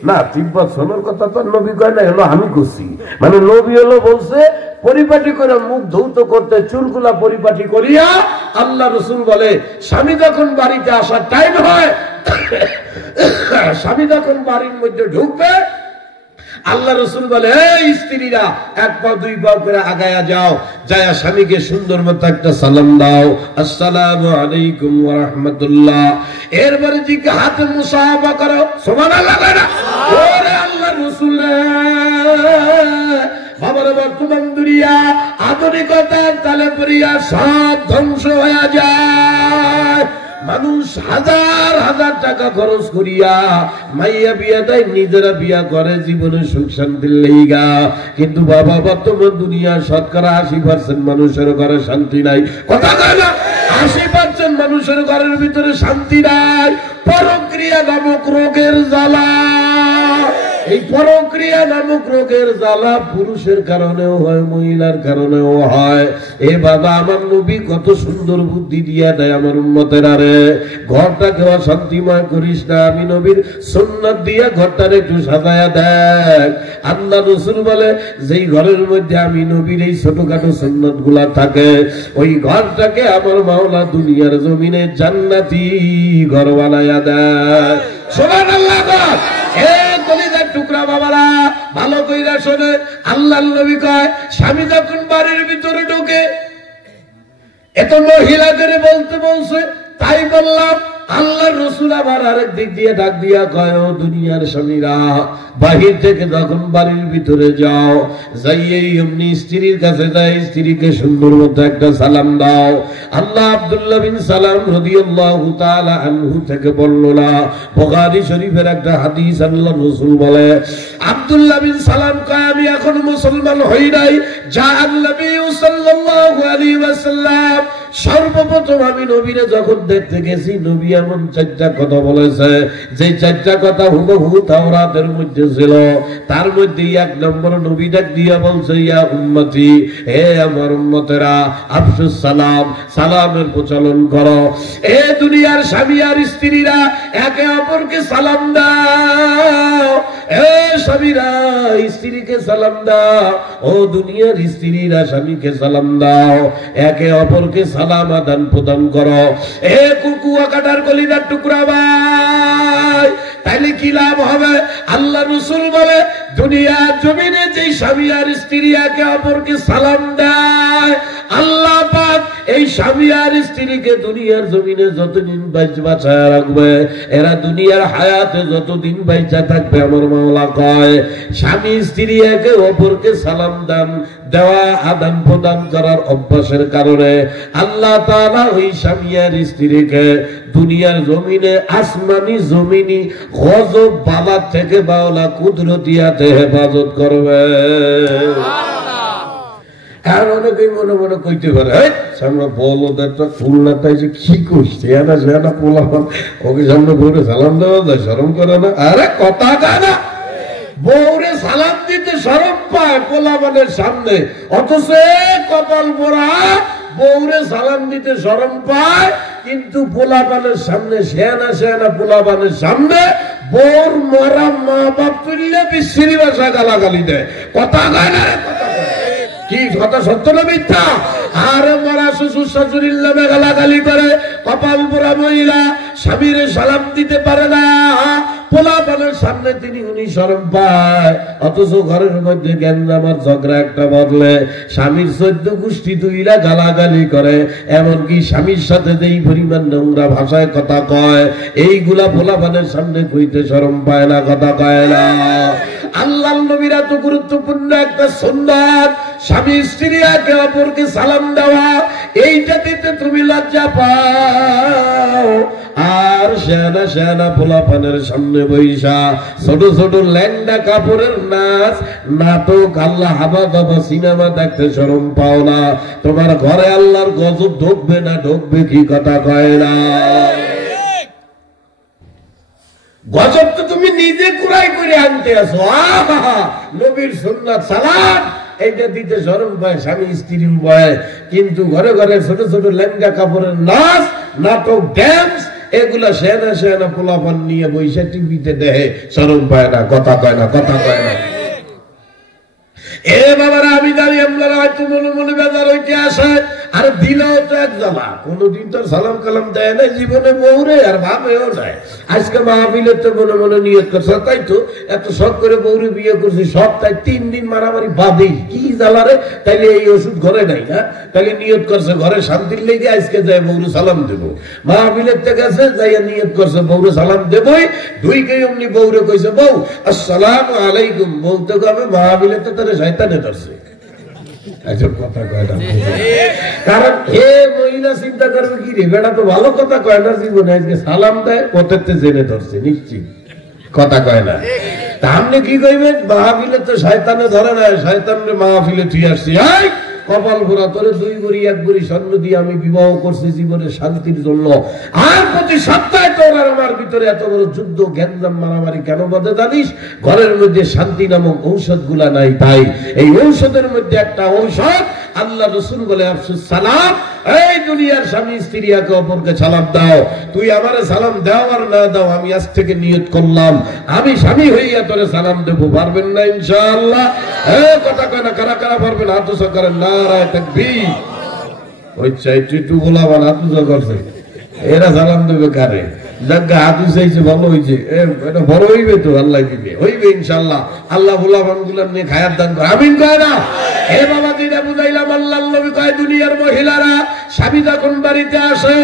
না, তীব্র সোনার কথা তো নবী কয় না, হলো আমি করছি। মানে নবী হলো বলছে পরিপাটি করে মুখ ধৌত করতে, চুলগুলা পরিপাটি করিয়া। আল্লাহ রাসূল বলে, স্বামী যখন বাড়িতে আসার টাইম হয়, স্বামী যখন বাড়ির মধ্যে ঢুকবে, আল্লাহ রাসূল বলে, এই স্ত্রীরা এক পা দুই পা করে আগায়া যাও, যায়া স্বামীকে সুন্দর মতো একটা সালাম দাও, আসসালামু আলাইকুম ওয়া রাহমাতুল্লাহ। এরপরে দিকে হাতে মুসাফা করো, সুবহানাল্লাহ। ওরে আল্লাহর রাসূল, বাবার বর্তমান দুনিয়া আধুনিকতার তালে পড়িয়া সব ধ্বংস হয়ে যায়। মানুষ হাজার হাজার টাকা খরচ করিয়া মাইয়া বিয়া দেয়, নিজেরা বিয়া করে জীবনে সুখ শান্তির লেগা। কিন্তু বাবা, বর্তমান দুনিয়া শতকরা 80% মানুষের ঘরে শান্তি নাই, কথা কয় না? 80% মানুষের ঘরের ভিতরে শান্তি নাই। পরক্রিয়া নামক রোগের জ্বালা, এই পরক্রিয়া নামক রোগের জ্বালা পুরুষের কারণেও হয়, মহিলার কারণেও হয়। এ বাবা, আমার নবী কত সুন্দর বুদ্ধি দিয়া দেয় আমার উম্মতেরা রে, ঘরটাকে অশান্তিময় করিস না, আমি নবীর সুন্নাত দিয়া ঘরটারে একটু সাজায়া দেখ। আল্লাহ রাসূল বলে, যেই ঘরের মধ্যে আমি নবীর এই ছোটখাটো সুন্নাত গুলা থাকে, ওই ঘরটাকে আমার মাওলা দুনিয়ার জমিনে জান্নাতি ঘর বানায়া দেয়। সুবহানাল্লাহ। কলিজার টুকরা বাবারা ভালো কইরা শোনে, আল্লাহর নবী কয়, স্বামী যখন বাড়ির ভিতরে ঢোকে, এত মহিলাদের বলতে বলছে, তাই বললাম আল্লাহর রাসূল আবার আরেক দিক দিয়ে ডাক দিয়া কয়, ও দুনিয়ার স্বামীরা, বাহির থেকে যখন বাড়ির ভিতরে যাও, যাইয়েই এমনি স্ত্রীর কাছে যাই, স্ত্রীকে সুন্দর মতো একটা সালাম দাও। আল্লাহ আব্দুল্লাহ বিন সালাম রাদিয়াল্লাহু তাআলা আনহু থেকে বর্ণনা, বুখারী শরীফের একটা হাদিস, আল্লাহর রাসূল বলে, আব্দুল্লাহ বিন সালাম কয়, আমি এখন মুসলমান হই নাই, যা নবী সাল্লাল্লাহু আলাইহি ওয়াসাল্লাম, সর্বপ্রথম আমি নবীরে যখন দেখতে গেছি, নবী এমন চারটা কথা বলেছে, যে চারটা কথা হুবহু তাওরাতের মধ্যে ছিল। তার মধ্যে এক নম্বর নবী ডাক দিয়া বলছে, ইয়া উম্মতি, হে আমার উম্মতেরা, আফসুস সালাম, সালামের প্রচলন করো। এ দুনিয়ার স্বামী আর স্ত্রীরা একে অপরকে সালাম দাও। এ স্বামীরা স্ত্রীকে সালাম দাও, ও দুনিয়ার স্ত্রীরা স্বামীকে সালাম দাও, একে অপরকে সালাম আদান প্রদান করো। এ কুকুয়া কাটার কলিজার টুকরা ভাই, তাইলে কি লাভ হবে? আল্লাহ রাসূল বলে, দুনিয়ার জমিনে যে স্বামী আর স্ত্রী একে অপরকে সালাম দেয়, আল্লাহ পাক এই স্বামী আর স্ত্রীকে দুনিয়ার জমিনে যতদিন বাঁচায় রাখবে, এরা দুনিয়ার হায়াতে যতদিন বাইচা থাকবে, আমার মাওলা কয়, স্বামী স্ত্রী একে অপরকে সালাম দেওয়া আদান প্রদান করার অভ্যাসের কারণে আল্লাহ তাআলা ওই স্বামী আর স্ত্রীকে দুনিয়ার জমিনে আসমানি জমিনি গজব বালা থেকে মাওলা কুদরতিয়াতে হেফাজত করবে। আর অনেকেই মনে মনে কইতে পারে, সামনে বলদের তো খুলনা, তাই যে কি করছে এনা সেনা পোলাপান, ওকে সামনে বউরে সালাম দেওয়া যায়, শরম করে না? আরে কথা কয় না, বউরে সালাম দিতে শরম পায় পোলাপানের সামনে, অথচ কপাল পোড়া বউরে সালাম দিতে শরম পায়, কিন্তু পোলাপানের সামনে, সেনা সেনা পোলাপানের সামনে বউর মরা মা বাপ তুললে বিশ্রী ভাষা গালাগালি দেয়। কথা কয় না? কি কথা সত্য না মিথ্যা? আর মারা শ্বশুর শাশুড়ির নামে গালাগালি করে, কপাল পোড়া মহিলা স্বামীরে সালাম দিতে পারে না, পোলাপানের সামনে তিনি উনি শরম পায়, অথচ ঘরের মধ্যে গ্যাঞ্জাম আর ঝগড়া একটা বদলে স্বামীর 14 গোষ্ঠী দুইরা গালাগালি করে, এমনকি স্বামীর সাথে যেই পরিমাণ নোংরা ভাষায় কথা কয়, এইগুলা পোলাপানের সামনে কইতে শরম পায় না, কথা কয় না। আল্লাহর নবীর এত গুরুত্বপূর্ণ একটা সুন্নাত, স্বামী স্ত্রী একে অপরকে সালাম দেওয়া, এইটা দিতে তুমি লজ্জা পাও, আর সেনা সেনা পোলাপানের সামনে বৈশা ছোট ছোট ল্যাংডা কাপড়ের নাচ নাটক আল্লাহ হাবা দাবা সিনেমা দেখতে শরম পাও না, তোমার ঘরে আল্লাহর গজব ঢুকবে না? ঢুকবে কি? কথা কয় না? গজব তো তুমি নিজে কুড়াই করে আনতে আসো। নবীর সুন্নাত সালাম এইটা দিতে শরম পায় স্বামী স্ত্রী উভয়, কিন্তু ঘরে ঘরে ছোট ছোট লেহেঙ্গা কাপড়ের নাচ নাটক ড্যান্স এগুলা সেনা সেনা পোলাপান নিয়ে বৈশা টিভিতে দেখে, শরম পায় না, কথা কয় না, কথা কয় না। এ বাবারা, আমি জানি আপনারা হয়তো মনে মনে বেজার হইতে আসে, আর দিলেও তো এক জ্বালা, কোনদিন তো সালাম কালাম দেয় না জীবনে বউরে, আর ভাবেও নাই। আজকে মাহফিলের তো মনে মনে নিয়ত করছে, তাই তো এত শখ করে বউরে বিয়ে করছি, সপ্তাহে 3 দিন মারামারি বাদেই, কি জ্বালা রে? তাইলে এই ওষুধ ঘরে নাই না, তাইলে নিয়ত করছে ঘরে শান্তির লেগে আজকে যায় বউরে সালাম দেবো। মাহফিলের থেকে গেছে, যাইয়া নিয়ত করছে বউরে সালাম দেবই, ঢুইকে অমনি বউরে কইছে, বউ আসসালামু আলাইকুম বলতে হবে, মাহফিলের তো তারা শয়তানে ধরছে। কথা কয় না, কারণ হে মহিলা চিন্তা করবে কি রে, বেটা তো ভালো কথা কয় না জীবনে, আজকে সালাম দেয় পথেতে জেনে ধরছে নিশ্চিত, কথা কয় না। তা আপনি কি কইবেন? মাহফিলে তো শয়তানে ধরে না, শয়তানরে মাহফিলে তুই আসছি, কপাল ভরা তোরে 2 ভরি 1 ভরি স্বর্ণ দিয়ে আমি বিবাহ করছি জীবনের শান্তির জন্য। আর প্রতি সপ্তাহে তোর আর আমার ভিতরে এত বড় যুদ্ধ গ্যাঞ্জাম মারামারি কেন বাধে জানিস? ঘরের মধ্যে শান্তি নামক ঔষধ গুলা নাই। তাই এই ঔষধের মধ্যে একটা ঔষধ আল্লাহ রাসূল বলে আফসুস সালাম। এই দুনিয়ার স্বামী স্ত্রী একে অপরকে সালাম দাও। তুই আমারে সালাম দাও আর না দাও, আমি আজ থেকে নিয়ত করলাম আমি স্বামী হইয়া তোরে সালাম দেবো। পারবেন না ইনশাআল্লাহ? কথা কয় না, কারা কারা পারবেন? হাত উঁচু করেন, নারায়ে তাকবীর। ওই চাইতে একটু গোলাবান হাত উঁচু করছে, এরা সালাম দেবে কারে? জায়গা হাত উঁচাইছে, ভালো হয়েছে, এটা বড় হইবে তো, আল্লাহ দিবে, হইবে ইনশাআল্লাহ। আল্লাহ গোলাবান গুলার নিয়ে খায়াত দান করে, আমিন কয় না? হে বাবা, দিনা বুঝাইলাম। আল্লাহর নবী কয় দুনিয়ার মহিলারা স্বামী যখন বাড়িতে আসে,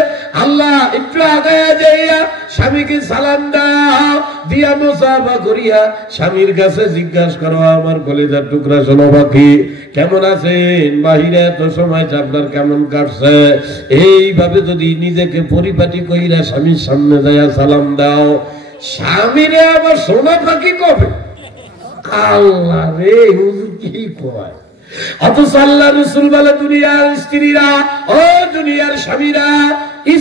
আল্লাহ একটু আগায়া যাইয়া স্বামীকে সালাম দাও, দিয়া মুসাফা করিয়া স্বামীর কাছে জিজ্ঞাসা করো, আমার কলিজার টুকরা শোনো পাখি কেমন আছেন? বাহিরে এত সময় আপনার কেমন কাটছে? এইভাবে যদি নিজেকে পরিপাটি কইরা স্বামীর সামনে যাইয়া সালাম দাও, স্বামীরে আবার সোনা পাখি কবে? আল্লাহ রে, হুজুর কি কয়? অথচ আল্লাহ রাসূল বলে দুনিয়ার স্ত্রীরা, ও দুনিয়ার স্বামীরা,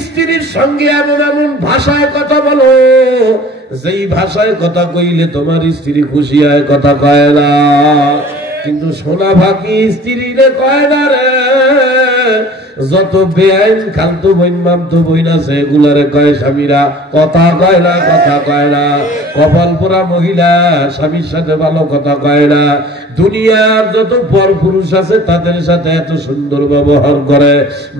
স্ত্রীর সঙ্গে এমন এমন ভাষায় কথা বলো যেই ভাষায় কথা কইলে তোমার স্ত্রী খুশি হয়, কথা কয় না। কিন্তু সোনা পাখি স্ত্রীরে কয় না রে। যত বেআইন খালতো বইন মামতো বইন আছে এগুলারে কয় স্বামীরা, কথা কয় না, কথা কয় না। কপাল পোড়া মহিলা স্বামীর সাথে ভালো কথা কয় না। দুনিয়ার যত পর পুরুষ আছে তাদের সাথে এত সুন্দর ব্যবহার করে,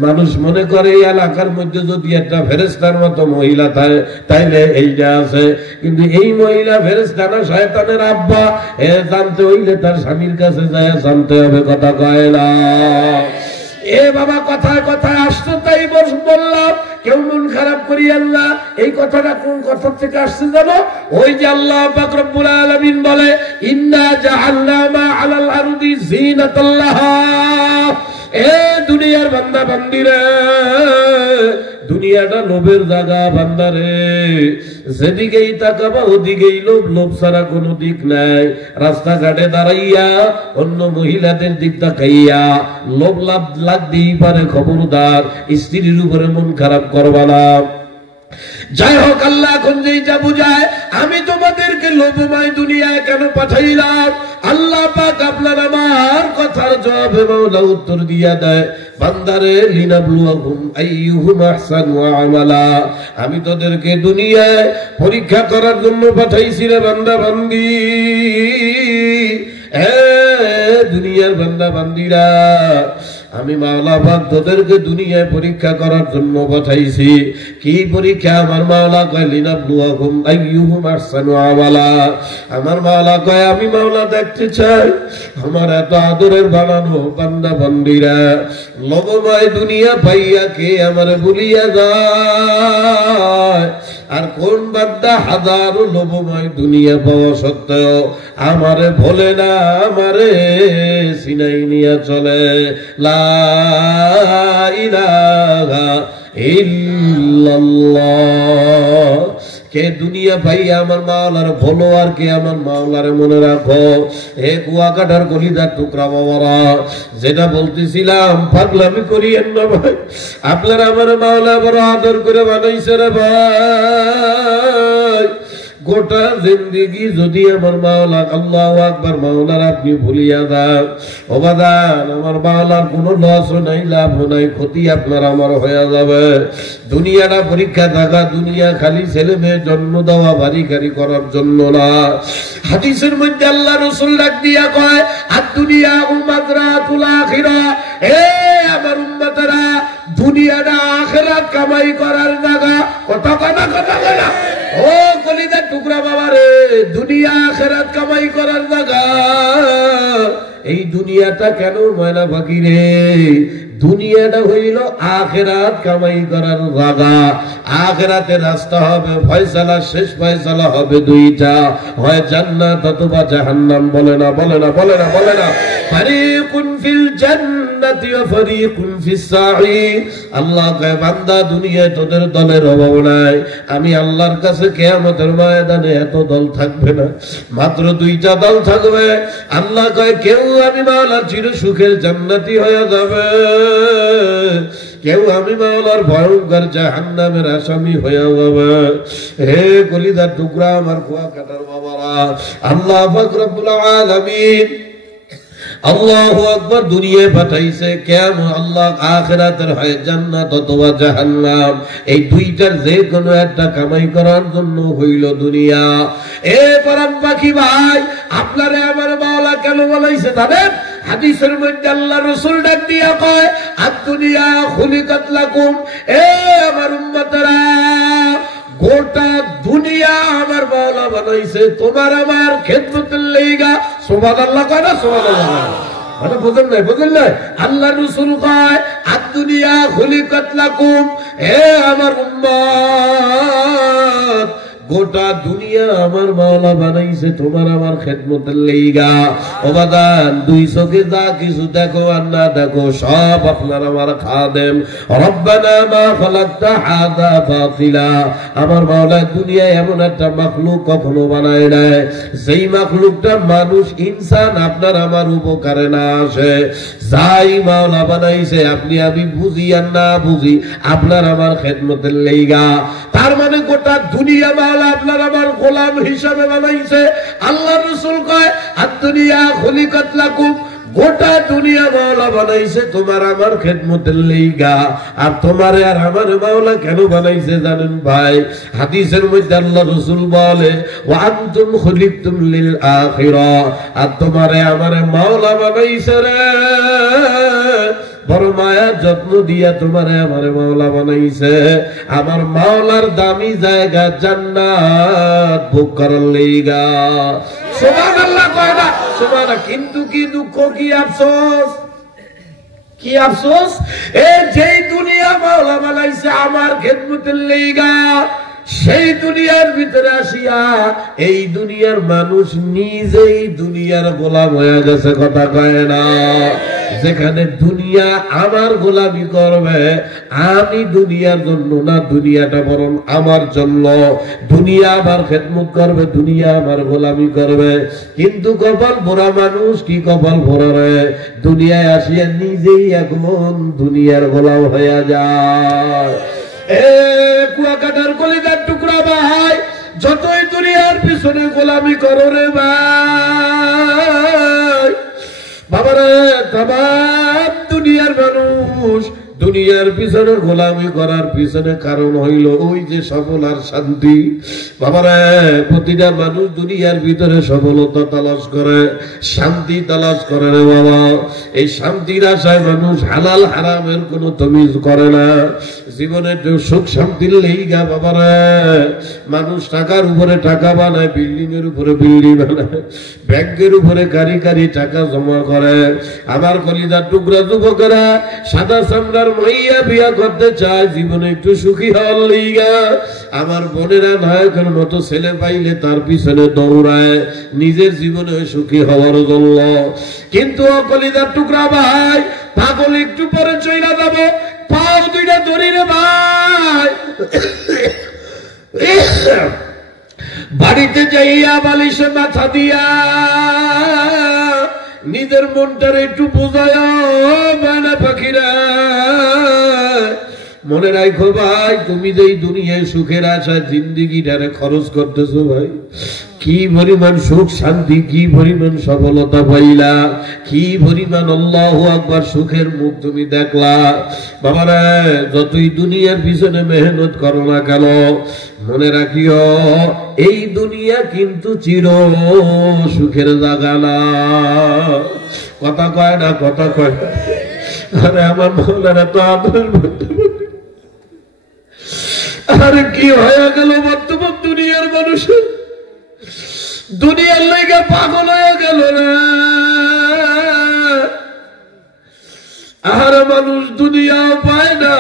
মানুষ মনে করে এই এলাকার মধ্যে যদি একটা ফেরেশতার মতো মহিলা থাকে তাইলে এইটা আছে। কিন্তু এই মহিলা ফেরেশতা না, শয়তানের আব্বা। এ জানতে হইলে তার স্বামীর কাছে যায় জানতে হবে, কথা কয় না। এ বাবা, কথায় কথায় আসতো তাই বললাম, কেউ মন খারাপ করি আল্লাহ। এই কথাটা কোন কথা থেকে আসছে জানো? ওই যে আল্লাহ পাক রব্বুল আলামিন বলে, ইন্না জাআলনা মা আলাল আরদি যিনাতাল লাহা। এ দুনিয়ার বান্দা বান্দিরা, দুনিয়াটা লোভের জায়গা বান্দারে, যেদিকেই তাকাবা ওদিকেই লোভ, লোভ ছাড়া কোনো দিক নাই। রাস্তাঘাটে দাঁড়াইয়া অন্য মহিলাদের দিক তাকাইয়া লোভ লাভ লাগতেই পারে, খবরদার স্ত্রীর উপরে মন খারাপ করবা না। যাই হোক, আল্লাহ এখন যেটা বুঝায়, আমি তোমাদেরকে লোভময় দুনিয়ায় কেন পাঠাইলাম? আল্লাহ পাক আপনার আমার কথার জবাবে মাওলা উত্তর দিয়া দেয়, বান্দারে লিনাবলুয়াকুম আইয়ুহুম আহসানু আমালা। আমি তোদেরকে দুনিয়ায় পরীক্ষা করার জন্য পাঠাইছি রে বান্দা বান্দি। দুনিয়ার বান্দা বান্দিরা, আমি মাওলা পাক তোদেরকে দুনিয়ায় পরীক্ষা করার জন্য পাঠাইছি। কি পরীক্ষা? আমার মাওলা কয় লিনাবলুয়াকুম আইয়ুহুম আহসানু আমালা। আমার মাওলা কয় আমি মাওলা দেখতে চাই আমার এত আদরের বানানো বান্দা বান্দিরা লোভময় দুনিয়া পাইয়া কে আমারে ভুলিয়া যায়, আর কোন বান্দা হাজারো লোভময় দুনিয়া পাওয়া সত্ত্বেও আমারে ভোলে না, আমারে সিনাই নিয়া চলে। লা ইলাহা ইল্লাল্লাহ। কে দুনিয়া পাইয়া আমার মাওলার ভোলো, আর কে আমার মাওলারে মনে রাখো। হে কুয়াকাটার কলিজার টুকরা বাবারা, যেটা বলতেছিলাম পাগলামি করিয়েন না ভাই। আপনারা আমার মাওলা বড় আদর করে বানাইছে রে ভাই। গোটা জিন্দেগি যদি আমার মাওলা, আল্লাহু আকবার, মাওলার আপনি ভুলিয়া যান, ওবাদান আমার মাওলার কোনো লস নাই, লাভ নাই, ক্ষতি আপনার আমার হয়ে যাবে। দুনিয়াটা পরীক্ষা থাকা, দুনিয়া খালি ছেলে মেয়ে জন্ম দেওয়া বাড়ি গাড়ি করার জন্য না। হাদিসের মধ্যে আল্লাহ রাসূল ডাক দিয়া কয়, আদ-দুনিয়া মাযরাতুল আখিরা। এ আমার উম্মতেরা, দুনিয়াটা আখিরাত কামাই করার জায়গা। কথা কনা, কথা কনা। ও কলিজার টুকরা বাবা রে, দুনিয়া আখিরাত কামাই করার জায়গা। এই দুনিয়াটা কেন ময়না পাখি রে? দুনিয়াটা হইল আখিরাত কামাই করার জায়গা। আখিরাতের রাস্তা হবে ফয়সালা, শেষ ফয়সালা হবে দুইটা, হয় জান্নাত অথবা জাহান্নাম। বলে না, বলে না, বলে না, বলে না। ফারিকুন ফিল জান্নাত জান্নাতি ওয়া ফারীকুন ফিস সাঈর। আল্লাহ কয় বান্দা দুনিয়ায় তোদের দলের অভাব নাই, আমি আল্লাহর কাছে কিয়ামতের ময়দানে এত দল থাকবে না, মাত্র দুইটা দল থাকবে। আল্লাহ কয় কেউ আমি মাওলার চির সুখের জান্নাতি হয়ে যাবে, কেউ আমি মাওলার ভয়ঙ্কর জাহান্নামের আসামি হয়ে যাবে। হে কলিজার টুকরা আমার কুয়াকাটার বাবারা, আল্লাহ পাক রব্বুল আলামিন আল্লাহু আকবার দুনিয়ায় পাঠাইছে কেন? আল্লাহ আখিরাতের হয় জান্নাত অথবা জাহান্নাম, এই দুইটার যে কোনো একটা কামাই করার জন্য হইল দুনিয়া। এ পরাণ পাখি ভাই, আপনারে আমার মাওলা কেন বলাইছে জানেন? হাদিসের মধ্যে আল্লাহ রাসূল ডাক দিয়া কয় আদ-দুনিয়া খুলিকাত লাকুম। এ আমার উম্মতরা, গোটা দুনিয়া আমার মাওলা বানাইছে তোমার আমার খেদমতের লাইগা। সুবহানাল্লাহ কয় না? সুবহানাল্লাহ মানে বুঝেন নাই? আল্লাহ রাসূল কয় আদ-দুনিয়া খুলিকাত লাকুম। হে আমার উম্মত, গোটা দুনিয়া আমার মাওলা বানাইছে তোমার আমার খেদমতের লাইগা। ও বাদান, দুই চোখে যা কিছু দেখো আর না দেখো সব আপনার আমার খাদেম। রব্বানা মা খালাকতা হাযা বাতিলা। আমার মাওলা দুনিয়ায় এমন একটা মাখলুক কখনো বানায় নাই যেই মাখলুকটা মানুষ ইনসান আপনার আমার উপকারে না আসে। যাই মাওলা বানাইছে আপনি আমি বুঝি আর না বুঝি আপনার আমার খেদমতের লাইগা। তার মানে গোটা দুনিয়া আপনার আমার গোলাম হিসাবে বানাইছে। আল্লাহ রাসূল কয় আদ-দুনিয়া খুলিকাত লাকুম। গোটা দুনিয়া মাওলা বানাইছে তোমার আমার খেদমতের লাইগা। আর তোমারে আর আমার মাওলা কেন বানাইছে জানেন ভাই? হাদিসের মধ্যে আল্লাহ রাসূল বলে ওয়া আনতুম খুলিকতুম লিল আখিরাহ। আর তোমারে আমার মাওলা বানাইছে রে বড় মায়া যত্ন দিয়া তোমারে আমার মাওলা বানাইছে আমার মাওলার দামি জায়গা জান্নাত ভোগ করার লাইগা। সুবহানাল্লাহ কয় না? সুবহানাল্লাহ। কিন্তু কি দুঃখ, কি আফসোস, কি আফসোস, এই যেই দুনিয়া মাওলা বানাইছে আমার খেদমতের লাইগা, সেই দুনিয়ার ভিতরে আসিয়া এই দুনিয়ার মানুষ নিজেই দুনিয়ার গোলাম হয়ে গেছে। কথা কয় না? যেখানে দুনিয়া আমার গোলামি করবে, আমি দুনিয়ার জন্য না, দুনিয়াটা বরং আমার জন্য। দুনিয়া আমার খেদমত করবে, দুনিয়া আমার গোলামি করবে। কিন্তু কপাল ভরা মানুষ, কি কপাল ভরা রে, দুনিয়ায় আসিয়া নিজেই এখন দুনিয়ার গোলাম হয়ে যায়। এ কুয়াকাটার কলিজার টুকরা ভাই, যতই দুনিয়ার পিছনে গোলামি করো রে ভাই, বাবারে তামাম দুনিয়ার মানুষ দুনিয়ার পিছনে গোলামি করার পিছনে কারণ হইল ওই যে সফল আর শান্তি। বাবারে প্রতিটা মানুষ দুনিয়ার ভিতরে সফলতা তালাশ করে, শান্তি তালাশ করে রে বাবা। এই শান্তির আশায় মানুষ হালাল হারামের কোনো তমিজ করে না। জীবনে সুখ শান্তির লাইগা বাবারে মানুষ টাকার উপরে টাকা বানায়, বিল্ডিং এর উপরে বিল্ডিং বানায়, ব্যাংকের উপরে কারি কারি টাকা জমা করে। আমার কলিজার টুকরা যুবকেরা সাদা চামড়ার মাইয়া বিয়া করতে চায় জীবনে একটু সুখী হওয়ার লাইগা। আমার বোনেরা নায়কের মতো ছেলে পাইলে তার পিছনে দৌড়ায় নিজের জীবনে সুখী হওয়ার জন্য। কিন্তু কলিজার টুকরা ভাই, পাগল একটু পরে চইলা যাব, পাও দুইটা ধরি রে ভাই, বাড়িতে যাইয়া বালিশে মাথা দিয়া নিজের মনটার একটু বোঝায় বানা পাখিরা। মনে রাখো ভাই, তুমি যে দুনিয়ায় সুখের আশায় জিন্দিগিটারে খরচ করতেছো ভাই, কি পরিমাণ সুখ শান্তি, কি পরিমাণ সফলতা পাইলা, কি পরিমাণ আল্লাহু আকবার সুখের মুখ তুমি দেখলা। বাবারা যতই দুনিয়ার পিছনে মেহনত করো না কেন, মনে রাখিও এই দুনিয়া কিন্তু চির সুখের জায়গা না। কথা কয় না? কথা কয় না? আরে আমার মাওলানা তো আদরের মধ্যে, আরে কি হয়ে গেল বর্তমান দুনিয়ার মানুষের, দুনিয়ার লাইগা পাগল হয়ে গেল রে। আর মানুষ দুনিয়াও পায় না,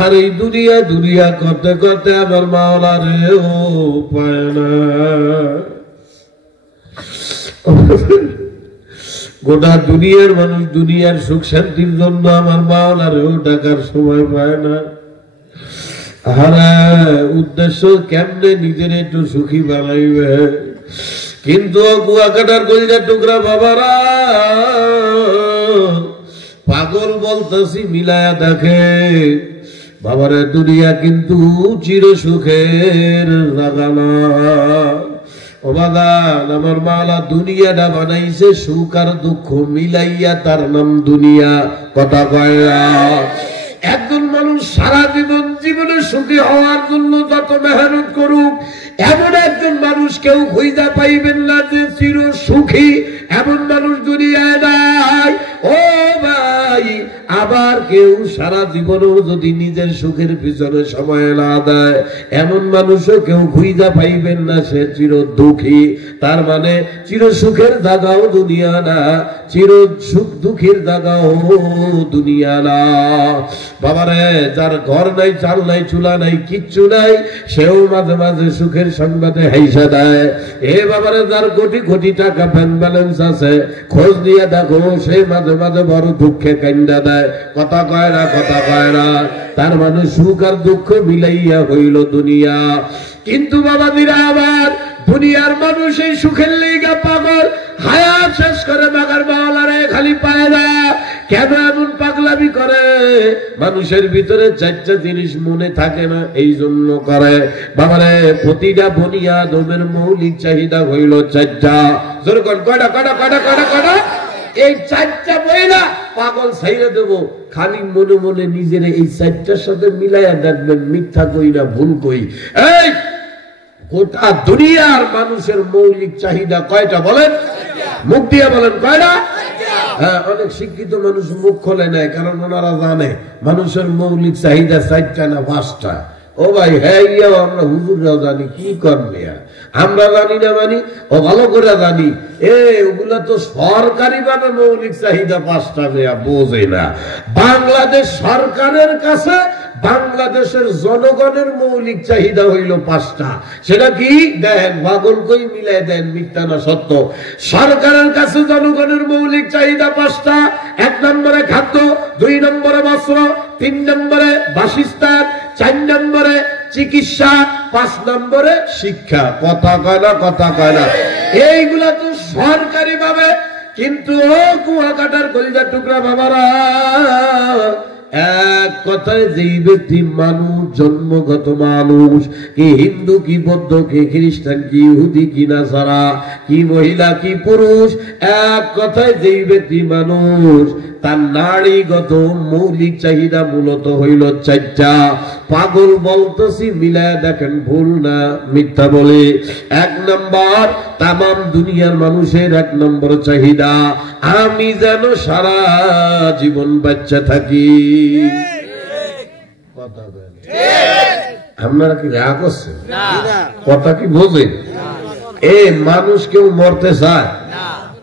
আর এই দুনিয়া দুনিয়া করতে করতে আমার মাওলা রেও পায় না। গোটা দুনিয়ার মানুষ দুনিয়ার সুখ শান্তির জন্য আমার মাওলারেও ডাকার সময় পায় না। উদ্দেশ্য কেমনে নিজের একটু সুখী বানাইবে, কিন্তু কুয়াকাটার কলিজা টুকরা বাবারা পাগল বলতেছি মিলায়া দেখে বাবারে, দুনিয়া কিন্তু চির সুখের জায়গা না। ও বাগান, আমার মাওলা দুনিয়াটা বানাইছে সুখ আর দুঃখ মিলাইয়া, তার নাম দুনিয়া। কথা কয় না? একজন মানুষ সারা জীবনে সুখী হওয়ার জন্য যত মেহনত করুক, এমন একজন মানুষ কেউ খুঁজে পাইবেন না যে চির সুখী, এমন মানুষ দুনিয়ায় নাই। ও ভাই, আবার কেউ সারা জীবনেও যদি নিজের সুখের পিছনে সময় না দেয়, এমন মানুষও কেউ খুঁজে পাইবেন না সে চির দুঃখী। তার মানে চির সুখের জায়গাও দুনিয়া না, চির সুখ দুঃখের জায়গাও দুনিয়া না। বাবারে, যার ঘর নাই, চাল নাই, চুলা নাই, কিচ্ছু নাই, সেও মাঝে মাঝে সুখের সংবাদে হাইসা দেয়। এ বাবারে, যার কোটি কোটি টাকা ব্যাংক ব্যালেন্স আছে, খোঁজ দিয়ে দেখো, সে মাঝে মাঝে বড় দুঃখে কান্দা দেয়। কথা কয় না? কথা কয় না? তার মানে সুখ আর দুঃখ মিলাইয়া হইল দুনিয়া। কিন্তু বাবাদিরা, আবার দুনিয়ার মানুষ এই সুখের লেগা পাগল, হায়াত শেষ করে বাগার বাওলারে খালি পায় না। কেন এমন পাগলামি করে? মানুষের ভিতরে চারটা জিনিস মনে থাকে না, এই জন্য করে। বাবারে, প্রতিটা বনি আদমের মৌলিক চাহিদা হইল চারটা। জোরে কোন? কয়টা? কয়টা? কয়টা? কয়টা? কয়টা? এই চারটা বইলা পাগল ছাইড়ে দেবো। খালি মনে মনে নিজের এই চারটার সাথে মিলাইয়া দেখবেন মিথ্যা কই না ভুল কই। এই গোটা দুনিয়ার মানুষের মৌলিক চাহিদা কয়টা বলেন? মুখ দিয়ে বলেন কয়টা? হ্যাঁ, অনেক শিক্ষিত মানুষ মুখ খোলে নাই, কারণ ওনারা জানে মানুষের মৌলিক চাহিদা 4টা না 5টা। ও ভাই, হ্যাঁ, আমরা হুজুররাও জানি, কি করবে আমরা জানি না মানি? ও ভালো করে জানি। ওগুলা তো সরকারি ভাবে মৌলিক চাহিদা 5টা মেয়া বোঝে না। বাংলাদেশ সরকারের কাছে বাংলাদেশের জনগণের মৌলিক চাহিদা হইল 5টা। সেটা কি দেন? পাগল কই মিলাই দেন, মিথ্যা না সত্য? সরকারের কাছে জনগণের মৌলিক চাহিদা 5টা। 1 নম্বরে খাদ্য, 2 নম্বরে বস্ত্র, 3 নম্বরে বাসস্থান, 4 নম্বরে চিকিৎসা, 5 নম্বরে শিক্ষা। কথা কয় না? কথা কয় না? এইগুলা তো সরকারি ভাবে। কিন্তু ও কুয়াকাটার কলিজার টুকরা বাবারা, এক কথায় যেই ব্যক্তি মানুষ, জন্মগত মানুষ, কি হিন্দু, কি বৌদ্ধ, কি খ্রিস্টান, কি ইহুদি, কি নাসারা, কি মহিলা, কি পুরুষ, এক কথায় যেই ব্যক্তি মানুষ, তার নারীগত মৌলিক চাহিদা মূলত হইল 4টা। পাগল বলতেছি, মিলায় দেখেন ভুল না মিথ্যা বলে। 1 নম্বর, তামাম দুনিয়ার মানুষের 1 নম্বর চাহিদা, আমি যেন সারা জীবন বাচ্চা থাকি। আপনারা কি রাগ করছেন? কথা কি বোঝেন? মানুষ কেউ মরতে চায়?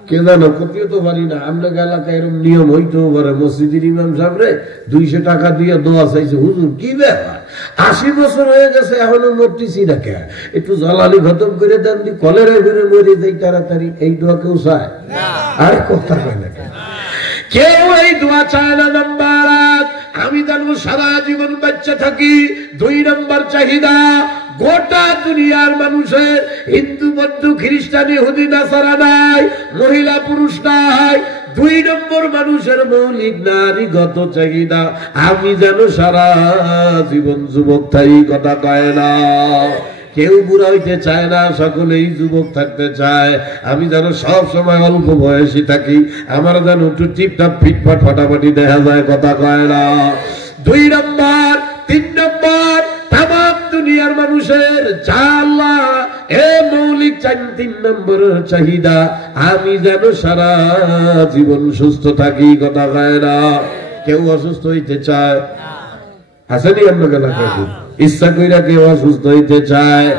কে জানো? কতিও তো পারি না। আমরা এলাকায় এরকম নিয়ম হইতেও পারে, মসজিদের ইমাম সাহেবরে 200 টাকা দিয়ে দোয়া চাইছে। হুজুর, কি ব্যাপার, 80 বছর হয়ে গেছে, এখনো মরতেছি না কে? একটু জালালি খতম করে দেন, দি কলেরা ঘুরে মরে যাই তাড়াতাড়ি। এই দোয়া কেউ চায়? আরে কথা কয় না কেউ, এই দোয়া চায় না। নাম্বার 1, আমি জানবো সারা জীবন বাচ্চা থাকি। 2 নম্বর চাহিদা, গোটা দুনিয়ার মানুষের হিন্দু, বৌদ্ধ, খ্রিস্টান, ইহুদি, নাসারা নাই, মহিলা পুরুষ নাই। 2 নম্বর মানুষের মৌলিক নারীগত চাহিদা, আমি যেন সারা জীবন যুবক থাকি। কথা কয় না? কেউ বুড়া হইতে চায় না, সকলেই যুবক থাকতে চায়। আমি যেন সব সময় অল্প বয়সী থাকি, আমার যেন একটু টিপটাপ ফিটফাট ফাটাফাটি দেখা যায়। কথা কয় না? 2 নম্বর, 3 নম্বর, তামাম দুনিয়ার মানুষের জাল্লা মৌলিক 3 নম্বর চাহিদা, আমি যেন সারা জীবন সুস্থ থাকি। কথা কয় না? কেউ অসুস্থ হইতে চায়? আসেনি আমরা এলাকায়? ইচ্ছা কইরা কেউ অসুস্থ হইতে চায়?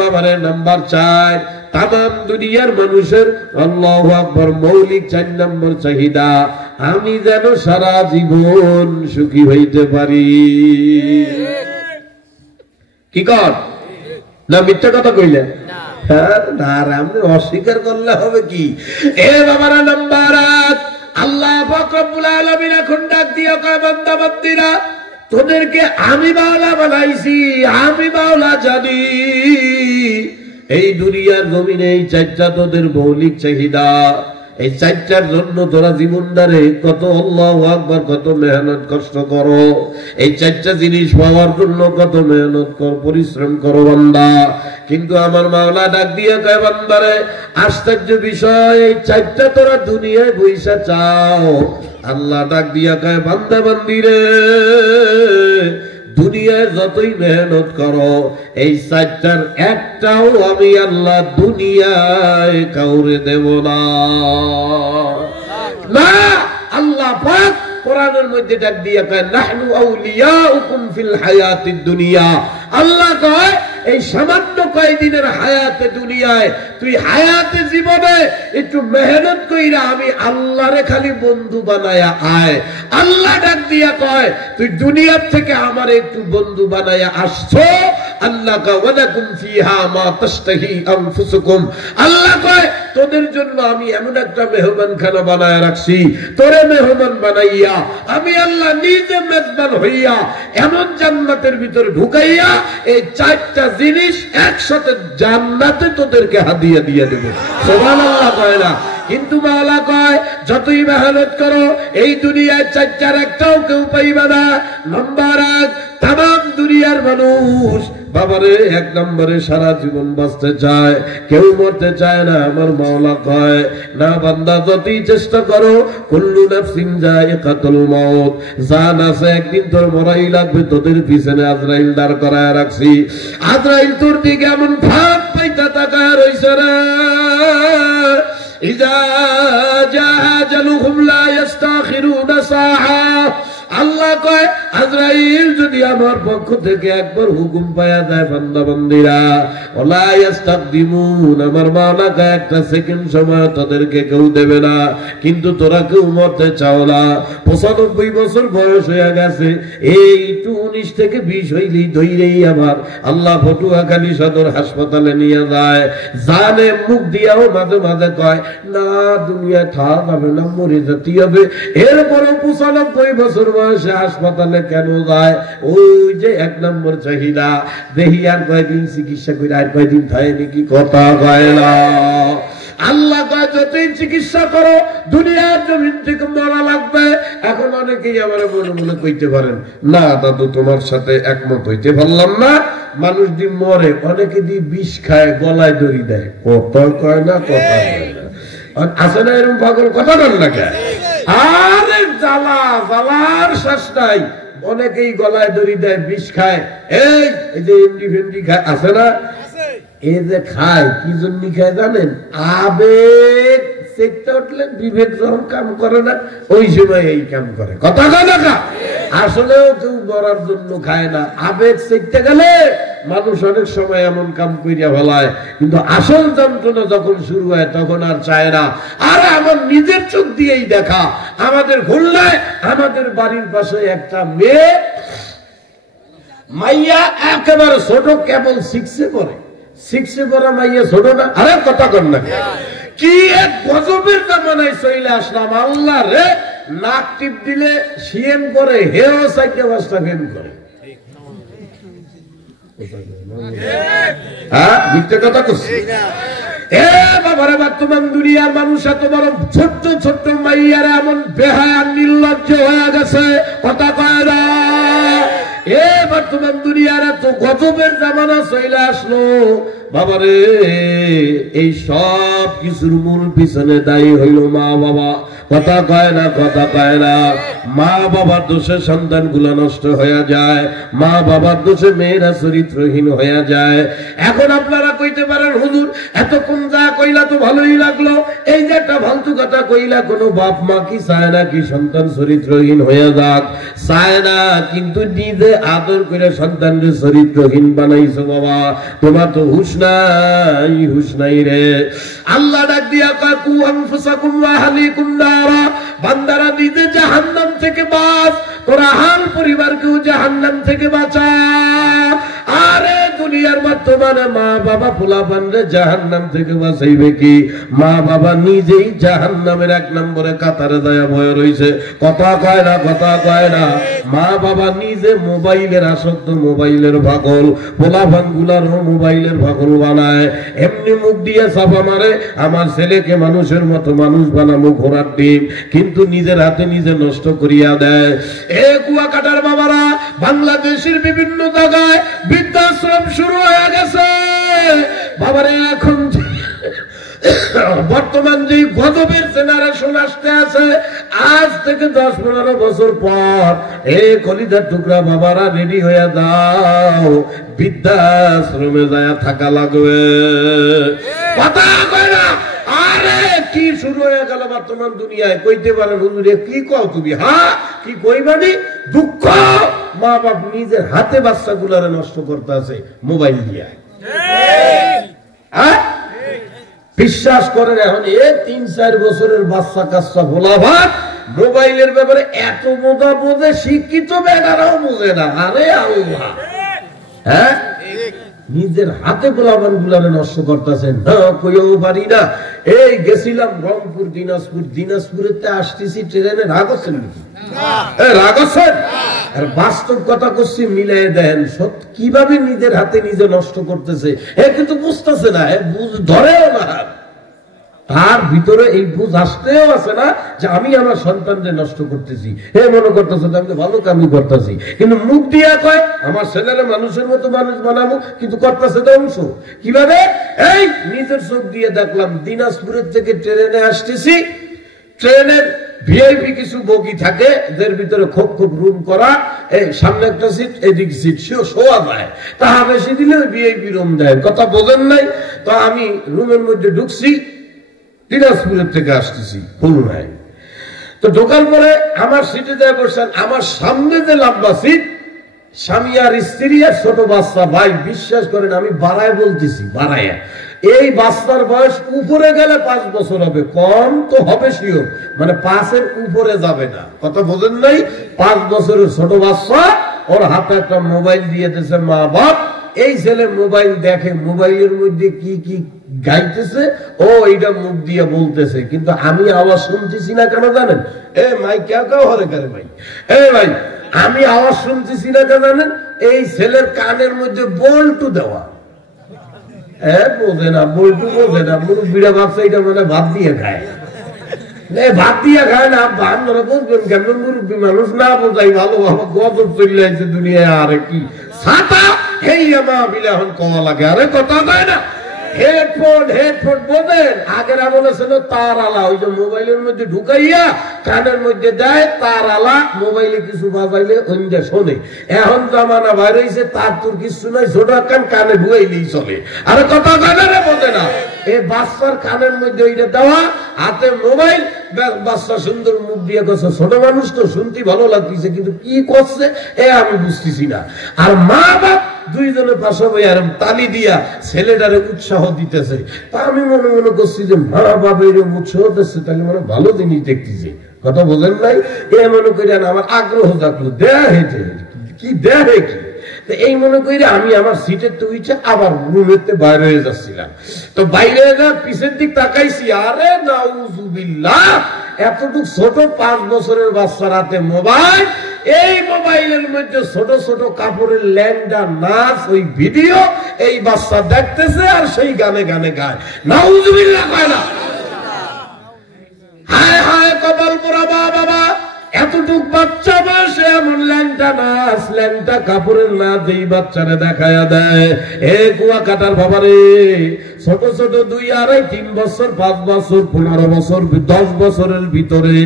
বাবারে, নাম্বার 4, তামাম দুনিয়ার মানুষের আল্লাহু আকবার মৌলিক 4 নম্বর চাহিদা, আমি যেন সারা জীবন সুখী হইতে পারি। কি কর না? মিথ্যা কথা কইলে? না আপনি অস্বীকার করলে হবে কি? এ বাবারা নাম্বার 8, আল্লাহ পাক রব্বুল আলামিন এখন ডাক দিয়ে কয় বান্দা বান্দিরা তোদেরকে আমি মাওলা বানাইছি, আমি মাওলা জানি। এই দুনিয়ার জমিনে এই চারটা তোদের মৌলিক চাহিদা, এই চারটার জন্য তোরা জীবনদারে কত আল্লাহু আকবার কত মেহনত কষ্ট করো। এই চারটা জিনিস পাওয়ার জন্য কত মেহনত কর, পরিশ্রম করো বান্দা। কিন্তু আমার মাওলা ডাক দিয়ে কয় বান্দারে আশ্চর্য বিষয়, এই চারটা তোরা দুনিয়ায় বইসা চাও। আল্লাহ ডাক দিয়া কয় বান্দা বান্দিরে দুনিয়ায় যতই মেহনত করো এই চারটার একটাও আমি আল্লাহ দুনিয়ায় কাউরে দেব না। না, আল্লাহ পাক কোরআনের মধ্যে ডাক দিয়া কয় নাহনু আউলিয়াউকুম ফিল হায়াতিদ দুনিয়া। আল্লাহ কয় এই সামান্য কয়দিনের হায়াতে দুনিয়ায় তুই হায়াতে জীবনে একটু মেহনত কইরা আমি আল্লাহরে খালি বন্ধু বানায়া আয়। আল্লাহ ডাক দিয়া কয় তুই দুনিয়ার থেকে আমার একটু বন্ধু বানায়া আসছো। আল্লাহ কয় ওয়ালাকুম ফিহা মা তাশতাহি আনফুসুকুম। আল্লাহ কয় তোদের জন্য আমি এমন একটা মেহমানখানা বানায়া রাখছি, তোরে মেহমান বানাইয়া আমি আল্লাহ নিজে মেজবান হইয়া এমন জান্নাতের ভিতর ঢুকাইয়া এই চারটা জিনিস একসাথে জান্নাতে তোদেরকে হাদিয়া দিয়ে দেব। সুবহানাল্লাহ কয় না, কিন্তু মাওলা কয় যতই মেহনত করো এই দুনিয়ায় চারটার একটাও কেউ পাইবা না। নাম্বার 1, তাম দুনিয়ার মানুষ বাবারে 1 নম্বরে সারা জীবন বাঁচতে চায়, কেউ মরতে চায় না। আমার মাওলা কয় না বান্দা যতই চেষ্টা করো কুল্লু নাফসিন যায়িকাতুল মাউত, জান আছে একদিন তোর মরাই লাগবে। তোদের পিছনে আজরাইল দাঁড় করায় রাখছি। আজরাইল তোর দিকে এমন ভাব পাইতা তাকায় রইছে রে, ইজা জাআ আজালুহুম লা ইস্তাখিরুনা সাআ। আল্লাহ কয় আজরাইল যদি আমার পক্ষ থেকে একবার হুকুম পায়া দেয় বান্দা বান্দিরা ওয়ালা ইস্তাকদিমুন, আমার মাওলা কয় একটা সেকেন্ড সময় তাদেরকে কেউ দেবে না। কিন্তু তোরা কেউ মরতে চাও না, 95 বছর বয়স হয়ে গেছে, এই 19 থেকে 20 হইলেই ধইরেই আবার আল্লাহ পটুয়াখালী সদর হাসপাতালে নিয়ে যায়। জানে মুখ দিয়াও মাঝে মাঝে কয় না দুনিয়া থাকা যাবে না, মরে যেতে হবে। এরপরও 95 বছর বয়সে হাসপাতালে কেন যায়? ওই যে 1 নম্বর চাহিদা, দেখি আর কয়দিন চিকিৎসা করে আর কয়দিন থাকে নাকি, কথা কয় না। আল্লাহ কয় যতই চিকিৎসা করো দুনিয়ার জমিন থেকে মরা লাগবে। এখন অনেকেই আমার মনে মনে কইতে পারেন না দাদু তোমার সাথে একমত হইতে পারলাম না। মানুষ দি মরে, অনেকে দি বিষ খায়, গলায় দড়ি দেয়, কথা কয় না, কথা কয় না। আছে না এরকম পাগল, কথা বল না কেন? আরে জ্বালা জ্বালার শেষ নাই। অনেকেই গলায় দড়ি দেয়, বিষ খায়, এই যে এমডি ফেমডি খায়, আছে না? এই যে খায় কি জন্য খায় জানেন? আবেগ চেকটা উঠলে বিবেক যখন কাম করে না ওই সময় এই কাম করে, কথা কয় না। আসলেও কেউ মরার জন্য খায় না, আবেগ চেকতে গেলে মানুষ অনেক সময় এমন কাম করিয়া ফেলায়। কিন্তু আসল যন্ত্রণা যখন শুরু হয় তখন আর চায় না। আর আমার নিজের চোখ দিয়েই দেখা, আমাদের খুলনায় আমাদের বাড়ির পাশে একটা মেয়ে মাইয়া একেবারে ছোট, কেবল 6-এ পড়ে। 6-এ পড়া মাইয়া ছোট না? আরে কথা কর না, কি এক গজবের জামানায় চলে আসলাম। আল্লাহ রে, নাক টিপ দিলে সিএম করে, হেও 4-5টা ফেম করে। হ্যাঁ মিথ্যে কথা করছি? এ বাবারে বর্তমান দুনিয়ার মানুষ এত বড় ছোট্ট ছোট্ট মাইয়ারা এমন বেহায়া নির্লজ্জ হয়ে গেছে, কথা কয় না। এ বর্তমান দুনিয়ার এত গজবের জামানা চলে আসলো বাবারে। এই সব কিছুর মূল পিছনে দায়ী হইল মা বাবা, কথা কয় না, কথা কয় না। মা বাবার দোষে সন্তান গুলা নষ্ট হয়ে যায়, মা বাবার দোষে মেয়েরা চরিত্রহীন হয়ে যায়। এখন আপনারা কইতে পারেন হুজুর এতক্ষণ যা কইলা তো ভালোই লাগলো, এই যে একটা ফালতু কথা কইলা, কোনো বাপ মা কি চায় না কি সন্তান চরিত্রহীন হয়ে যাক? চায় না, কিন্তু নিজে আদর করে সন্তানকে চরিত্রহীন বানাইছো বাবা, তোমার তো হুশ নাই, হুশ নাই রে। আল্লাহ ডাক দিয়া কয় কু আনফুসাকুম ওয়া আহলিকুম নারা, বান্দারা নিজে জাহান্নাম থেকে বাঁচ, তোরা হাল পরিবারকেও জাহান্নাম থেকে বাঁচা। আরে দুনিয়ার বর্তমানে মা বাবা পোলাপানরে জাহান্নাম থেকে বাঁচাইবে কি? মা বাবা নিজেই জাহান্নামের 1 নম্বরে কাতারে দায়া ভয় রইছে। কথা কয় না, কথা কয় না। মা বাবা নিজে মোবাইলের আসক্ত, মোবাইলের পাগল, পোলাপান গুলারও মোবাইলের পাগল বানায়। এমনি মুখ দিয়ে চাপা মারে, আমার ছেলেকে মানুষের মতো মানুষ বানাবো, ঘোড়ার ডিম, কিন্তু নিজের হাতে নিজে নষ্ট করিয়া দেয়। এ কুয়াকাটার বাবারা, বাংলাদেশের বিভিন্ন জায়গায় বৃদ্ধাশ্রম শুরু হয়ে গেছে বাবারে। এখন বর্তমান যে গজবের জেনারেশন আসতে আছে, আজ থেকে 10-15 বছর পর এই কলিজার টুকরা বাবারা রেডি হয়ে দাও, বৃদ্ধাশ্রমে যায় থাকা লাগবে। কথা কয় না? আরে কি শুরু হয়ে গেল বর্তমান দুনিয়ায়? কইতে পারেন হুজুরে কি কও তুমি? হ্যাঁ কি কইবানি? দুঃখ, মা বাপ নিজের হাতে বাচ্চাগুলারে নষ্ট করতে আছে মোবাইল দিয়ে। বিশ্বাস করেন, এখন 3-4 বছরের বাচ্চা কাচ্চা ভোলাভাত মোবাইলের ব্যাপারে এত বোঝা বোঝে, শিক্ষিত বেটারাও বোঝে না। আরে আল্লাহ, হ্যাঁ নিজের হাতে গোলাবান গুলারে নষ্ট করতেছেন। কইও পারি না। এই গেছিলাম রংপুর, দিনাজপুর, দিনাজপুরের আসতেছি ট্রেনে, রাগ হচ্ছেন নাকি? রাগ হচ্ছেন? আর বাস্তব কথা করছি, মিলাই দেন কিভাবে নিজের হাতে নিজে নষ্ট করতেছে। কিন্তু বুঝতেছে না, ধরেও না, তার ভিতরে এই বুঝ আসতেও আছে না যে আমি আমার সন্তানদের নষ্ট করতেছি। মনে করতেছে আমি ভালো কামই করতেছি, কিন্তু মুখ দিয়া কয় আমার ছেলেরা মানুষের মতো মানুষ বানাবো, কিন্তু করতেছে ধ্বংস। কিভাবে? এই নিজের চোখ দিয়ে দেখলাম, দিনাজপুরের থেকে ট্রেনে আসতেছি, ট্রেনের ভিআইপি কিছু বগি থাকে, এদের ভিতরে খুব খুব রুম করা, এই সামনে একটা সিট, এদিক সিট শোয়া যায়, তাহা বেশি দিলে ভিআইপি রুম দেয়। কথা বোঝেন নাই? তো আমি রুমের মধ্যে ঢুকছি, দিনাজপুরের থেকে আসতেছি খুলনায়। তো ঢোকার পরে আমার সিটে যায় বসছেন, আমার সামনে যে লম্বা সিট, স্বামী আর স্ত্রী আর ছোট বাচ্চা। ভাই বিশ্বাস করেন, আমি বাড়ায় বলতেছি, বাড়ায়, এই বাচ্চার বয়স উপরে গেলে 5 বছর হবে, কম তো হবে শিওর, মানে 5-এর উপরে যাবে না। কথা বোঝেন নাই? 5 বছরের ছোট বাচ্চা, ওর হাতে একটা মোবাইল দিয়ে দিয়েছে মা বাপ। এই ছেলে মোবাইল দেখে, মোবাইলের মধ্যে কি কি গাইতেছে ও এইটা মুখ দিয়ে বলতেছে, কিন্তু আমি আওয়াজ শুনতেছি না। কেন জানেন? মাই কেউ হরে করে ভাই, ভাই আমি আওয়াজ শুনতেছি না কেন জানেন? এই ছেলের কানের মধ্যে বল্টু দেওয়া। বোঝে না, বল্টু বোঝে না। মুরব্বীরা ভাবছে এটা মানে ভাত দিয়ে খায়। ভাত দিয়ে খায় না, আপনারা বুঝবেন কেমন? মুরব্বী মানুষ না বোঝাই ভালো, আমার গজব চলে আসছে দুনিয়ায়। আরে কি ছাতা হেই মা বিলে এখন কওয়া লাগে। আরে কথা কয় না? হেডফোন, হেডফোন বোঝেন? আগের আমলে ছিল তার আলা, ওই যে মোবাইলের মধ্যে ঢুকাইয়া কানের মধ্যে দেয়, তার আলা, মোবাইলে কিছু বাজাইলে অন্য শোনে। এখন জামানা বাইর হয়েছে, তার তোর কিছু নাই, ছোট কান কানে ঢুকাইলেই চলে। আরে কথা কয় না? বোঝে না? এই বাচ্চার কানের মধ্যে ওইটা দেওয়া, হাতে মোবাইল, বাচ্চা সুন্দর মুখ দিয়ে করছে। ছোট মানুষ তো শুনতে ভালো লাগতেছে, কিন্তু কি করছে আমি বুঝতেছি না। আর মা বাপ দুইজনে পাশে আর তালি দিয়া ছেলেটারে উৎসাহ দিতেছে। তা আমি মনে মনে করছি যে মা বাবা এরকম উৎসাহ দিচ্ছে, তাহলে মানে ভালো জিনিস দেখতেছে। কথা বোঝেন নাই? মনে করি আমার আগ্রহ থাকলো, দেয়া হেঁটে কি দেয়া হে কি। এই মনে করি আমি আমার সিটের তো উঠে আবার রুমের বাইরে হয়ে যাচ্ছিলাম। তো বাইরে পিছের দিক তাকাইছি, আরে নাউজুবিল্লাহ, এতটুক ছোট 5 বছরের বাচ্চার হাতে মোবাইল। এই মোবাইলের মধ্যে ছোট ছোট কাপড়ের ল্যাংডা নাচ, ওই ভিডিও এই বাচ্চা দেখতেছে আর সেই গানে গানে গায়। নাউজুবিল্লাহ কয় না? হায় হায় কপাল পোড়া বাবা, এতটুক বাচ্চা বসে এমন ল্যাংটা নাচ, ল্যাংটা কাপড়ের নাচ এই বাচ্চারে দেখায়া দেয়। কুয়াকাটার বাবারে, ছোট ছোট 2, 2.5, 3 বছর, 5 বছর, 15 বছর, 10 বছরের ভিতরে,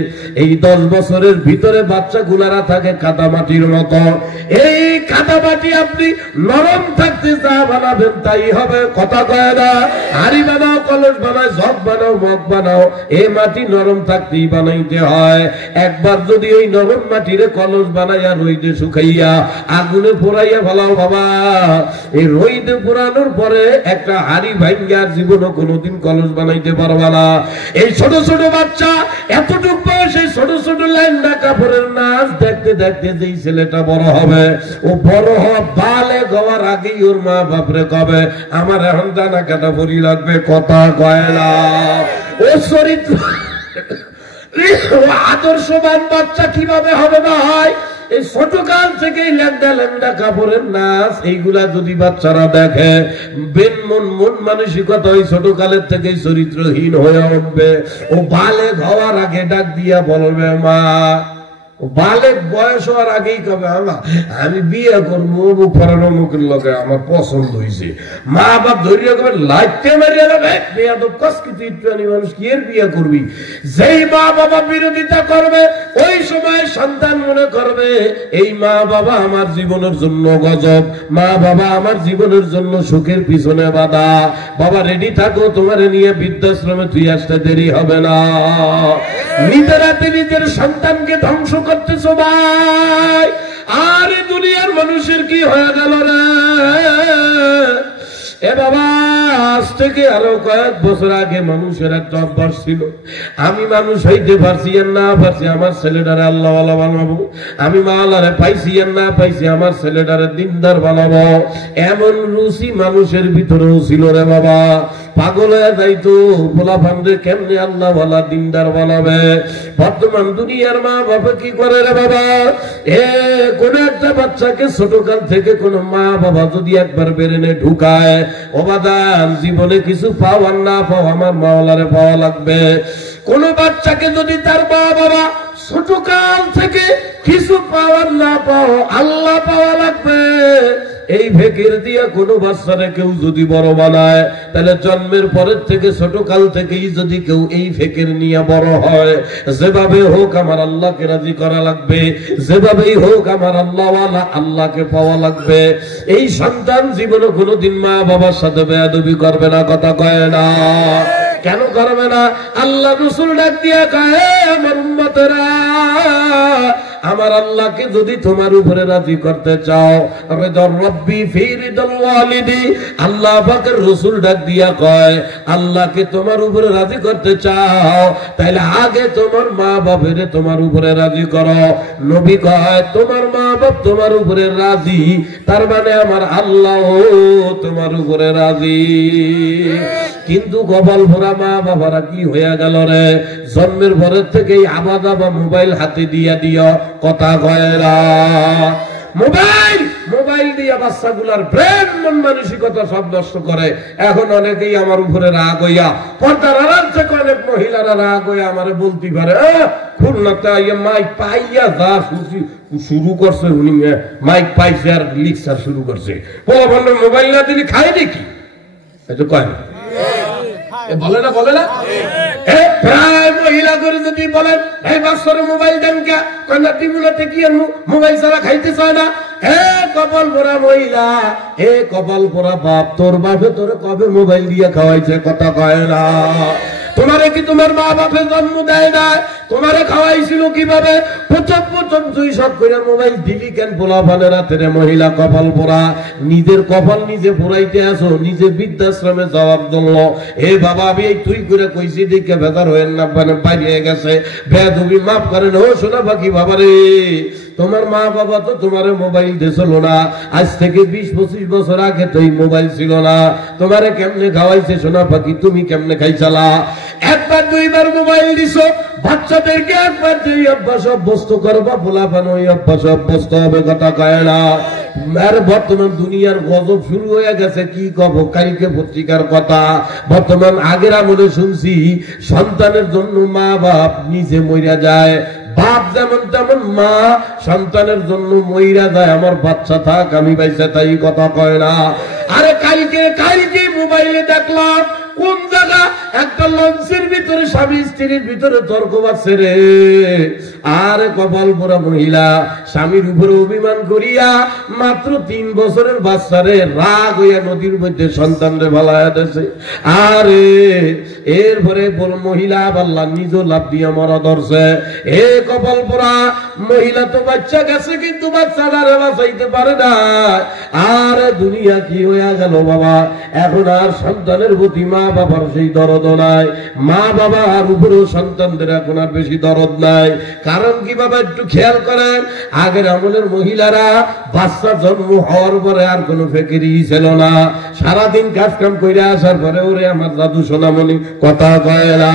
এই 10 বছরের ভিতরে বাচ্চা গুলারা থাকে কাদামাটির মতো। এই কাদামাটি আপনি নরম থাকতে যা বানাবেন তাই হবে। কথা কয় না? হাড়ি বানাও, কলস বানাও, জগ বানাও, মগ বানাও, এই মাটি নরম থাকতেই বানাইতে হয়। একবার যদি ওই নরম মাটিরে কলস বানাইয়া রইদে শুকাইয়া আগুনে পোড়াইয়া ফেলাও বাবা, এই রইদে পোড়ানোর পরে একটা হাড়ি ভাঙা ভাঙ্গার জীবনও কোনোদিন কলস বানাইতে পারবা না। এই ছোট ছোট বাচ্চা এতটুক বয়সে ছোট ছোট ল্যাংড়া কাপড়ের নাচ দেখতে দেখতে যেই ছেলেটা বড় হবে, ও বড় হওয়া বালে হওয়ার আগেই ওর মা বাপরে কবে আমার এখন জানা কাটা পরি লাগবে, কথা কয় না। ও চরিত্র আদর্শবান বাচ্চা কিভাবে হবে না হয়? এই ছোটকাল থেকেই ল্যাংড়া ল্যাংড়া কাপড়ের নাচ এইগুলা যদি বাচ্চারা দেখে, মন মানসিকতা ওই ছোটকালের থেকেই চরিত্রহীন হয়ে উঠবে। ও বালেগ হওয়ার আগে ডাক দিয়া বলবে মা, বালেক বয়স হওয়ার আগেই কবে আমি বিয়ে করবো অমুক ফরানো মুখের লোকে আমার পছন্দ হয়েছে। মা বাপ ধরিয়া কবে লাইতে মারিয়া যাবে বিয়া তো কসকিতে ইত্যাদি মানুষ কি এর বিয়ে করবি। যেই মা বাবা বিরোধিতা করবে ওই সময় সন্তান মনে করবে এই মা বাবা আমার জীবনের জন্য গজব, মা বাবা আমার জীবনের জন্য সুখের পিছনে বাধা। বাবা রেডি থাকো, তোমার নিয়ে বৃদ্ধাশ্রমে তুই আসতে দেরি হবে না। নিজের হাতে নিজের সন্তানকে ধ্বংস করতেছো ভাই। আর দুনিয়ার মানুষের কি হয়ে গেল রে? এ বাবা, আজ থেকে আরো কয়েক বছর আগে মানুষের একটা অভ্যাস ছিল, আমি মানুষ হইতে পারছি আর না পারছি আমার ছেলেটারে আল্লাহওয়ালা বানাবো, আমি মাওলারে পাইছি আর না পাইছি আমার ছেলেটারে দিনদার বানাবো। এমন রুচি মানুষের ভিতরেও ছিল রে বাবা। পাগল হয়ে যাইতো পোলা ফান্ডে কেমনে আল্লাহওয়ালা দিনদার বানাবে। বর্তমান দুনিয়ার মা বাবা কি করে রে বাবা? কোন একটা বাচ্চাকে ছোটকাল থেকে কোন মা বাবা যদি একবার বেরেনে ঢুকায়, অবাদান জীবনে কিছু পাও আর না পাও আমার মাওলারে পাওয়া লাগবে। কোন বাচ্চাকে যদি তার মা বাবা ছোটকাল থেকে কিছু পাওয়ার না পাও আল্লাহ পাওয়া লাগবে। এই ফেকের দিয়া কোন বাচ্চারে কেউ যদি বড় বানায়, তাহলে জন্মের পরের থেকে ছোটকাল থেকেই যদি কেউ এই ফেকের নিয়ে বড় হয়, যেভাবে হোক আমার আল্লাহকে রাজি করা লাগবে, যেভাবেই হোক আমার আল্লাহওয়ালা আল্লাহকে পাওয়া লাগবে। এই সন্তান জীবনে কোনোদিন মা বাবার সাথে বেয়াদবি করবে না, কথা কয় না। কেন করবে না? আল্লাহ রাসূল ডাক দিয়া কয় আমার উম্মতেরা, আমার আল্লাহকে যদি তোমার উপরে রাজি করতে চাও, রব্বি ফি রিদাল ওয়ালিদি, আল্লাহ পাকের রাসূল ডাক দিয়া কয় আল্লাহকে তোমার উপরে রাজি করতে চাও তাহলে আগে তোমার মা বাপের তোমার উপরে রাজি করো। নবী কয় তোমার মা বাপ তোমার উপরে রাজি, তার মানে আমার আল্লাহ তোমার উপরে রাজি। কিন্তু কপাল ভরা মা বাবারা কি হইয়া গেল রে? জন্মের পরের থেকেই আবাদা বা মোবাইল হাতে দিয়া দিও, কথা কয় না। মোবাইল দিয়া বাচ্চাগুলার ব্রেন মন মানসিকতা সব নষ্ট করে। এখন অনেকেই আমার উপরে রাগ হইয়া, পর্দার আড়াল থেকে অনেক মহিলারা রাগ হইয়া আমারে বলতে পারে খুলনাতে আইয়া মাইক পাইয়া যা শুরু করছে, উনি মাইক পাইছে আর লিকচার শুরু করছে। পোলা বললে মোবাইল না দিলে খায় নাকি? এটা কয় না, বলে না, বলে না। প্রায় মহিলা করে যদি বলেন এই বাচ্চারে মোবাইল দেন কে, কন্যা টিপুলাতে কি মোবাইল ছাড়া খাইতে চায় না। কপাল পোড়া মহিলা, কপাল পোড়া বাপ, তোর বাপে তোরে কবে মোবাইল দিয়ে খাওয়াইছে, কথা কয় না। তোমারে কি তোমার মা বাপে জন্ম দেয় না? তোমারে খাওয়াইছিল কিভাবে? প্রথম তুই সব করে মোবাইল দিলি কেন? পোলা ভালে রাতে রে মহিলা, কপাল পোড়া। নিজের কপাল নিজে পোড়াইতে আসো, নিজে বৃদ্ধাশ্রমে জবাব দিল এ বাবা আমি এই তুই করে কইছি দিকে বেদার হয়ে না বাইরে গেছে, বেদবি মাফ করেন। ও শোনা বাকি বাবা রে, তোমার মা বাবা তো তোমারে মোবাইল দিয়েছিল না, আজ থেকে 20-25 বছর আগে তো এই মোবাইল ছিল না। তোমারে কেমনে খাওয়াইছে সোনা পাখি, তুমি কেমনে খাইছালা? একবার দুইবার মোবাইল দিছো, বাচ্চাদেরকে একবার দুই অভ্যাস অভ্যস্ত করবা, পোলাপান ওই অভ্যাস অভ্যস্ত হবে, কথা কয় না। আর বর্তমান দুনিয়ার গজব শুরু হয়ে গেছে, কি কব কালকে পত্রিকার কথা। বর্তমান আগের আমলে শুনছি সন্তানের জন্য মা বাপ নিজে মইরা যায়, বাপ যেমন তেমন মা সন্তানের জন্য মইরা যায়। আমার বাচ্চা থাক আমি বাইসা তাই, কথা কয় না। আরে কালকে মোবাইলে দেখলাম কোন জায়গা একটা লঞ্চের ভিতরে স্বামী স্ত্রীর ভিতরে তর্ক বাজছে রে। আর কপাল পোড়া মহিলা স্বামীর উপরে অভিমান করিয়া মাত্র 3 বছরের বাচ্চারে রাগ হইয়া নদীর মধ্যে সন্তানরে ভালাইয়া দিয়েছে। আরে এরপরে মহিলা আল্লাহ নিজে লাভ দিয়া মরা ধরছে। এ কপাল পোড়া মহিলা তো বাচ্চা গেছে, কিন্তু বাচ্চাটারে বাঁচাইতে পারে না। আর দুনিয়া কি হইয়া গেল বাবা, এখন আর সন্তানের প্রতি মা বাবার সেই দরদ নাই, মা বাবা আর উপরেও সন্তানদের এখন আর বেশি দরদ নাই। কারণ কি বাবা একটু খেয়াল করেন, আগের আমলের মহিলারা বাচ্চা জন্ম হওয়ার পরে আর কোনো ফেকেরি ছিল না। সারাদিন কাজ কাম করে আসার পরে ওরে আমার দাদু সোনামণি কথা কয় না,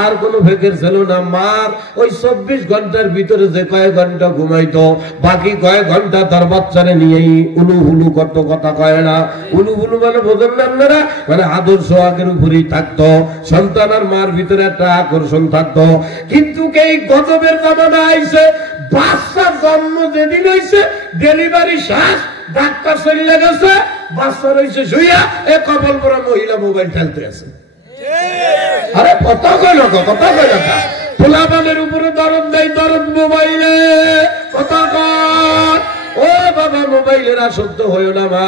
আর কোনো ফেকের ছিল না। মার ওই 24 ঘন্টার ভিতরে যে কয়েক ঘন্টা ঘুমাইতো, বাকি কয়েক ঘন্টা তার বাচ্চারে নিয়েই উলু হুলু কত কথা কয় না। উলু হুলু মানে বোঝেন না আপনারা, মানে আদর্শ আগের উপরেই থাকতো, সন্তান আর মার ভিতরে একটা আকর্ষণ থাকতো। কিন্তু এই গজবের জামানা আইছে, বাচ্চার জন্ম যেদিন হইছে ডেলিভারি শেষ, ডাক্তার চলে গেছে, বাচ্চা রয়েছে শুইয়া, এ কপাল পোড়া মহিলা মোবাইল খেলতে আছে। আরে কথা কয় না, কথা কয় না, পোলাপানের উপরে দরদ নেই, দরদ মোবাইলে। কথা কয় ও বাবা, মোবাইলের আসক্ত হইও না মা।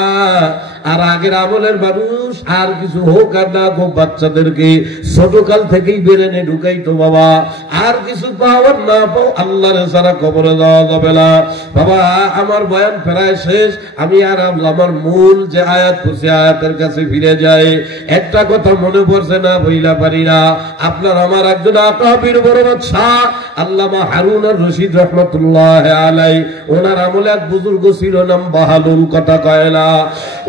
আর আগের আমলের মানুষ আর কিছু হোক আর না হোক, বাচ্চাদেরকে ছোটকাল থেকেই বেরেনে ঢুকাইতো বাবা। আর কিছু পাওয়ার না পাও, আল্লাহর ছাড়া কবরে যাওয়া যাবে না বাবা। আমার বয়ান প্রায় শেষ, আমি আর আমার মূল যে আয়াত পড়ছি আয়াতের কাছে ফিরে যাই। একটা কথা মনে পড়ছে না, বইলা পারি না। আপনার আমার একজন আকাবির বড় বাদশা আল্লামা হারুন আর রশিদ রহমতুল্লাহ আলাই, ওনার আমলে এক বুজুর্গ ছিল, নাম বাহালুল। কথা কয় না,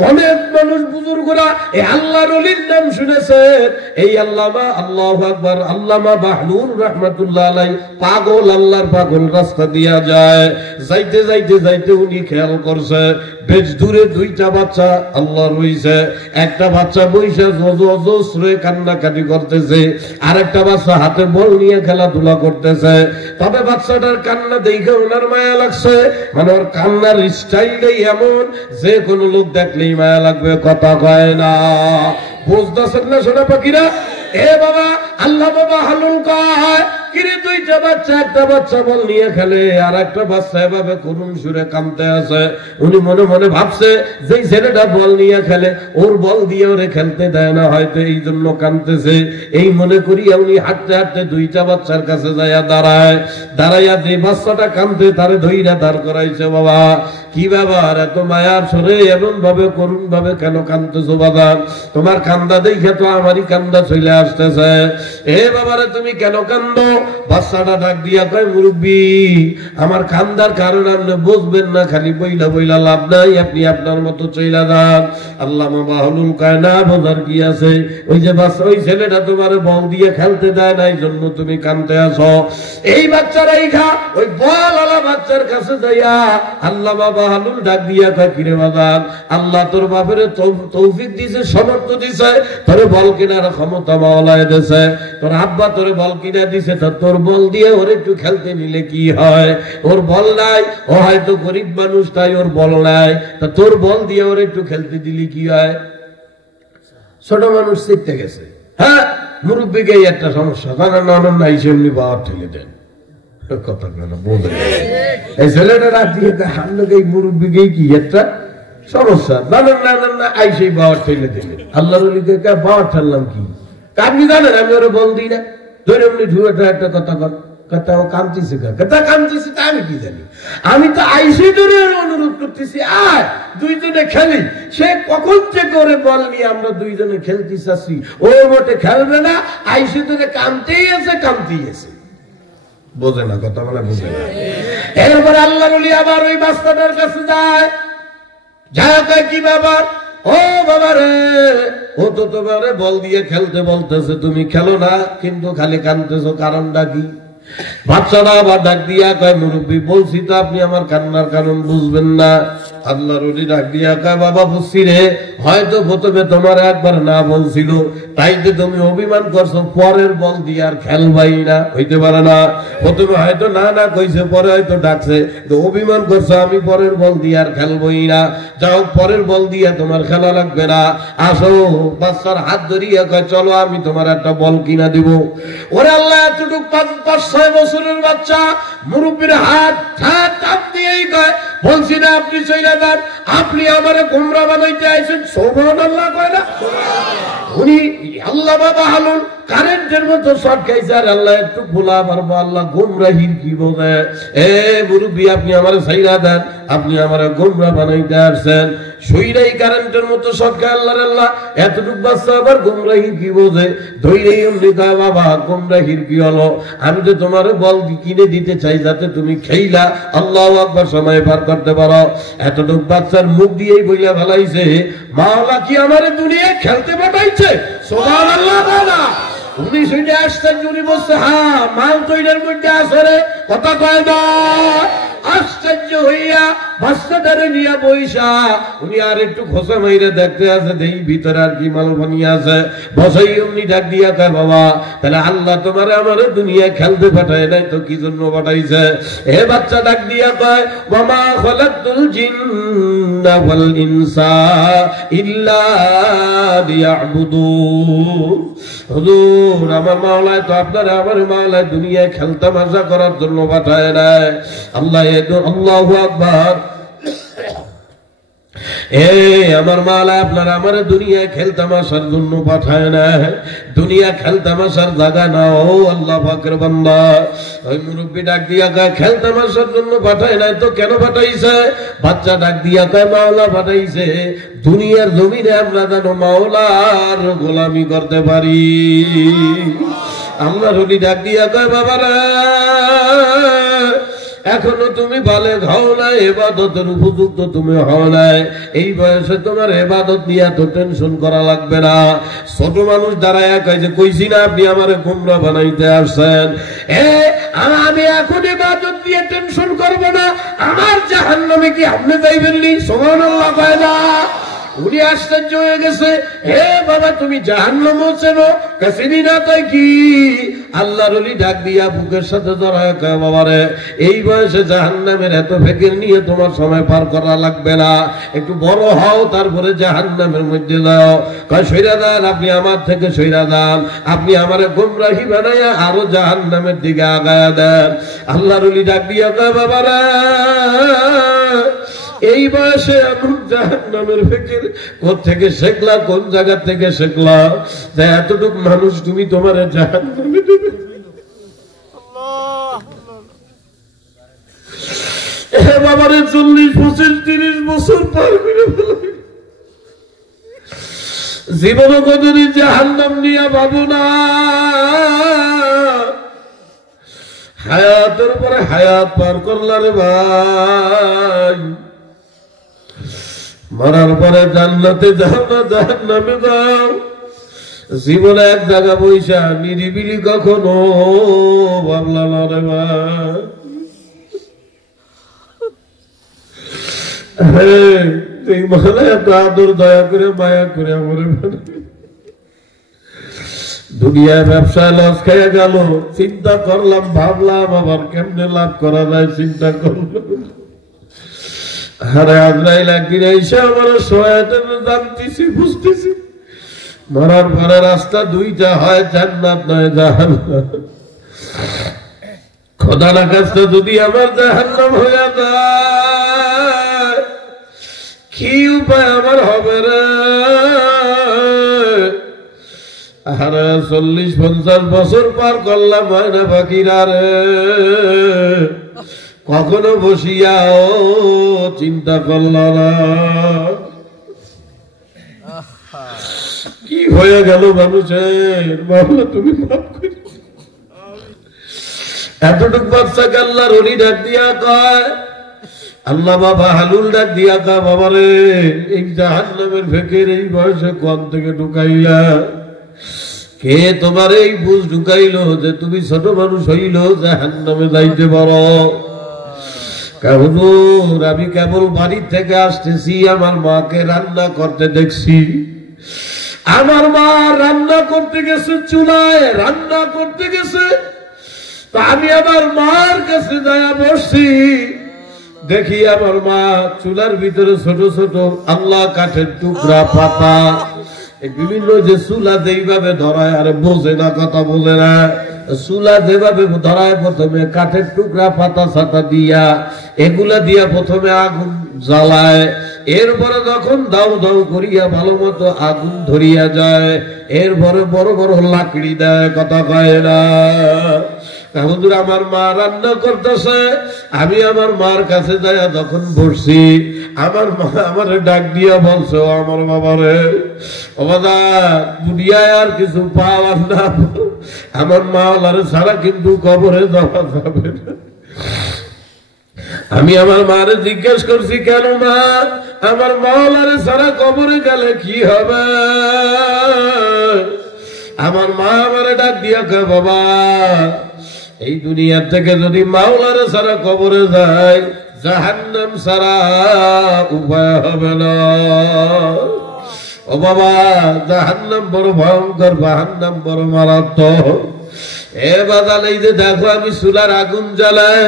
অনেক মানুষ বুজুর্গরা এই আল্লাহর ওলির নাম শুনেছেন। এই আল্লামা, আল্লাহু আকবার, আল্লামা বাহলুল রহমাতুল্লাহ আলাইহি পাগল, আল্লাহর পাগল রাস্তা দিয়া যায়। যাইতে যাইতে যাইতে উনি খেয়াল করছে বেশ দূরে 2টা বাচ্চা আল্লাহ রইছে। একটা বাচ্চা বইসা অজস্রে কান্নাকাটি করতেছে, আর একটা বাচ্চা হাতে বল নিয়ে খেলাধুলা করতেছে। তবে বাচ্চাটার কান্না দেখে ওনার মায়া লাগছে, মানে ওর কান্নার স্টাইলটাই এমন যে কোনো লোক দেখলেই মায়া লাগবে। কথা কয় না, বুঝতেছেন না সোনা পাখিরা? এ বাবা, আল্লাহ বাবা হালুল কয় কিরে 2টা বাচ্চা, একটা বাচ্চা বল নিয়ে খেলে, আর একটা বাচ্চা এভাবে করুণ সুরে কাঁদতে আছে। উনি মনে মনে ভাবছে যে ছেলেটা বল নিয়ে খেলে, ওর বল দিয়ে ওরে খেলতে দেয় না, হয়তো এই জন্য কাঁদতেছে। এই মনে করিয়া উনি হাঁটতে হাঁটতে 2টা বাচ্চার কাছে যাইয়া দাঁড়াইয়া যে বাচ্চাটা কাঁদতে তারে ধইরা দাঁড় করাইছে। বাবা কি ব্যাপার, এত মায়ার সরে এমন ভাবে করুণ ভাবে কেন কাঁদতেছো বাবা? তোমার কান্দা দেখে তো আমারই কান্দা চলে আসতেছে। এ বাবারে তুমি কেন কান্দো? বাচ্চাটা ডাক দিয়া কয়, মুরব্বী আমার কান্দার কারণ আপনি বুঝবেন না, খালি বইলা বইলা লাভ নাই, আপনি আপনার মতো চইলা যান। আল্লামা বাহলুল কয় না, বোঝার কি আছে? ওই যে বাচ্চা, ওই ছেলেটা তোমার বল দিয়ে খেলতে দেয় না, এই জন্য তুমি কান্দতে আসো। এই বাচ্চারা ওই বল আলা বাচ্চার কাছে যাইয়া আল্লামা বাহলুল ডাক দিয়া কয়, কিরে বাজান, আল্লাহ তোর বাপের তৌফিক দিছে, সমর্থ দিছে, তোরে বল কেনার ক্ষমতা মাওলায় দিছে, তোর আব্বা তোরে বল কিনা দিছে, তোর বল দিয়ে ওর একটু খেলতে নিলে কি হয়? ওর বল নাই, ও হয়তো গরিব মানুষ তাই ওর বল নাই, তা তোর বল দিয়ে ওর একটু খেলতে দিলি কি হয়? ছোট মানুষ শিখতে গেছে। হ্যাঁ, মুরব্বীকে একটা সমস্যা, নানা নাই সেমনি বাবার ঠেলে দেন। কথা কেন বলে এই ছেলেটা রাখি এই মুরব্বীকে কি একটা সমস্যা, না আইসে বাবার ঠেলে দিলে। আল্লাহর ওলিকে বাবার ঠেললাম কি? আপনি জানেন আমি ওরা বল দিই না, ধরে এমনি ঢুয়েটা একটা কথা কর, কথা ও কামতেছে, কথা কামতেছে, তা আমি কি জানি? আমি তো আইসে ধরে অনুরোধ করতেছি, আয় 2জনে খেলি। সে কখন যে করে বল নিয়ে আমরা 2জনে খেলতে চাচ্ছি, ও মোটে খেলবে না, আইসে ধরে কামতেই আছে। বোঝে না কথা, মানে বুঝে না। এরপরে আল্লাহর ওলি আবার ওই বাচ্চাটার কাছে যায়, কয় কি ব্যাপার? ও বাবা রে, ও তো তোমারে বল দিয়ে খেলতে বলতেছে, তুমি খেলো না, কিন্তু খালি কাঁদতেছো, কারণটা কি? বাচ্চারা আবার ডাক দিয়া কয় মুরব্বী বলছি তো আপনি আমার কান্নার কারণ বুঝবেন না। আল্লাহর ওলি ডাক দিয়া কয় বাবা বুঝছি রে, হয়তো প্রথমে তোমার একবার না বলছিল তাই যে তুমি অভিমান করছো, পরের বল দিয়ে আর খেলবাই না, হইতে পারে না। প্রথমে হয়তো না না কইছে, পরে হয়তো ডাকছে, অভিমান করছো আমি পরের বল দিয়ে আর খেলবই না, যাও পরের বল দিয়ে তোমার খেলা লাগবে না, আসো। বাচ্চার হাত ধরিয়া কয় চলো আমি তোমার একটা বল কিনা দিব। ওরে আল্লাহ, এতটুক 5-6 বছরের বাচ্চা মুরব্বীর হাত টাপ দিয়েই কয় বলছি না আপনি চইলা যান, আপনি আমারে গোমরা বানাইতে আইছেন। সুবহানাল্লাহ কয় না? উনি আল্লাহ বাবা হালুন কারেন্টের মতো শর্ট খাইছে, আর আল্লাহ একটু ভোলা পারবো, আল্লাহ গোমরাহির কি বোঝে। এ মুরব্বী আপনি আমারে ছাইরা দেন, আপনি আমারে গোমরা বানাইতে আসছেন। সইরাই কারেন্টের মতো শর্ট খায় আল্লাহর আল্লাহ, এতটুক বাচ্চা আবার গোমরাহির কি বোঝে। ধৈরেই এমনি কয় বাবা গোমরাহির কি হলো, আমি তো তোমার বল কিনে দিতে চাই যাতে তুমি খেইলা আল্লাহু আকবার সময় পার করতে পারো। এতটুক বাচ্চার মুখ দিয়েই বইলা ফেলাইছে মাওলা কি আমারে দুনিয়ায় খেলতে পাঠাইছে। সুবহানাল্লাহ বলা। উনি শুনে আসতেন, উনি বলছে হ্যাঁ মাল তৈরির মধ্যে আছে রে, কথা কয় না। আশ্চর্য হইয়া বাচ্চাটারে নিয়ে বইসা উনি আর একটু খোসা মাইরে দেখতে আছে দেই ভিতরে আর কি মাল বানিয়ে আছে। বসাই উনি ডাক দিয়া কয় বাবা তাহলে আল্লাহ তোমার আমার দুনিয়ায় খেলতে পাঠায় নাই তো কি জন্য পাঠাইছে? এ বাচ্চা ডাক দিয়া কয় ওয়ামা খালাকতুল জিন্না ওয়াল ইনসা ইল্লা লিয়াবুদুন। হুজুর আমার মাওলায় তো আপনারা আমার মাওলায় দুনিয়ায় খেলতে মজা করার জন্য পাঠায় নাই। আল্লাহ আল্লাহু আকবার। এ আমার মাওলা আপনারা আমার দুনিয়ায় খেলতামাশার জন্য পাঠায় না, দুনিয়া খেলতামাশার জায়গা না। ও আল্লাহ পাকের বান্দা, ওই মুরব্বী ডাক দিয়া কয় খেলতামাশার জন্য পাঠায় না তো কেন পাঠাইছে? বাচ্চা ডাক দিয়া কয় মাওলা পাঠাইছে দুনিয়ার জমিনে আমরা যেন মাওলার গোলামি করতে পারি। আমরা রুলি ডাক দিয়া কয় বাবারা এখনো তুমি বালে হও নাই, ইবাদতের উপযুক্ত তুমি হও নাই, এই বয়সে তোমার ইবাদত নিয়ে তো টেনশন করা লাগবে না। ছোট মানুষ দাঁড়ায় কয় যে কইছি না আপনি আমারে গোমরা বানাইতে আসছেন, আমি এখন ইবাদত নিয়ে টেনশন করব না, আমার জাহান্নামে কি আপনি যাইবেন নি? সুবহানাল্লাহ কয় না। উনি আশ্চর্য হয়ে গেছে, হে বাবা তুমি জাহান্নামও চেনো? চিনি না তাই কি? আল্লাহর ওলি ডাক দিয়া বুকের সাথে জড়ায় কয় বাবারে এই বয়সে জাহান্নামের এত ফিকির নিয়ে তোমার সময় পার করা লাগবে না, একটু বড় হও তারপরে জাহান্নামের মধ্যে যাও। কয় সইরা যান, আপনি আমার থেকে সইরা যান, আপনি আমারে গোমরাহি বানাইয়া আরো জাহান্নামের দিকে আগায়া দেন। আল্লাহর ওলি ডাক দিয়া কয় বাবারা এই বয়সে এখন জাহান্নামের ফিকির কোত্থেকে শিখলা, কোন জায়গা থেকে শিখলা যে এতটুকু মানুষ তুমি তোমার জাহান্নামে দেবে? বাবারে 40, 25, 30 বছর পার করে ফেলে জীবন কতদিন জাহান্নাম নিয়ে ভাবো না। হায়াতের পরে হায়াত পার করলা রে ভাই, মরার পরে জান্নাতে যাও না জাহান্নামে যাও। জীবনে এক জায়গা বইসা নিরিবিলি কখনো ভাবলা না রে ভাই। এই মানে এত আদর দয়া করে মায়া করে আমার দুনিয়ায় ব্যবসায় লস খেয়ে গেল, চিন্তা করলাম ভাবলাম আবার কেমনে লাভ করা যায়, চিন্তা করলাম। আরে আজরাইল একদিন এসে আমার সহায়তা জানতেছি বুঝতেছি মরার পরে রাস্তা দুইটা, হয় জান্নাত নয় জাহান্নাম। খোদার কাছে যদি আমার জাহান্নাম হয়ে যায় কি উপায় আমার হবে রে? আরে 40-50 বছর পার করলাম হয় না বাকিরা রে। কখনো বসিয়াও চিন্তা করল না কি হয়ে গেল মানুষের? বাবা তুমি মাফ করে। এতটুক বাচ্চাকে আল্লাহর ওলি ডাক দিয়া কয়, আল্লাহ বাবা হালুল ডাক দিয়া কয় বাবারে এই জাহান্নামের ফেকের এই বয়সে কোন থেকে ঢুকাইলা? কে তোমার এই বুঝ ঢুকাইলো যে তুমি ছোট মানুষ হইল জাহান্নামে যাইতে পারো? হুজুর, আমি কেবল বাড়ি থেকে আসতেছি, আমার মাকে রান্না করতে দেখছি। আমার মা রান্না করতে গেছে, চুলায় রান্না করতে গেছে। তা আমি আমার মার কাছে যায়া বসছি, দেখি আমার মা চুলার ভিতরে ছোট ছোট আল্লাহ কাঠের টুকরা পাতা, বিভিন্ন যে চুলা যেইভাবে ধরায়, আরে বোঝে না, কথা বলে না, চুলা যেভাবে ধরায় প্রথমে কাঠের টুকরা পাতা ছাতা দিয়া, এগুলা দিয়া প্রথমে আগুন জ্বালায়, এরপরে যখন দাউ দাউ করিয়া ভালো মতো আগুন ধরিয়া যায়, এরপরে বড় বড় লাকড়ি দেয়, কথা কয় না। হুজুর, আমার মা রান্না করতেছে, আমি আমার মার কাছে যাইয়া যখন বসছি, আমার মা আমারে ডাক দিয়া বলছে, ও আমার বাবারে, ও বাবা, দুনিয়ায় আর কিছু পাওয়ার না, আমার মাওলারে ছাড়া কিন্তু কবরে যাওয়া যাবে না। আমি আমার মারে জিজ্ঞেস করছি, কেন মা? আমার মাওলারে ছাড়া কবরে গেলে কি হবে? আমার মা আমারে ডাক দিয়া কয়, বাবা, এই দুনিয়া থেকে যদি মাওলারে ছাড়া কবরে যায়, জাহান্নাম ছাড়া উপায় হবে না। ও বাবা, জাহান্নাম বড় ভয়ঙ্কর, জাহান্নাম বড় মারাত্মক। এ বাদাল, এই যে দেখো আমি চুলার আগুন জ্বালাই,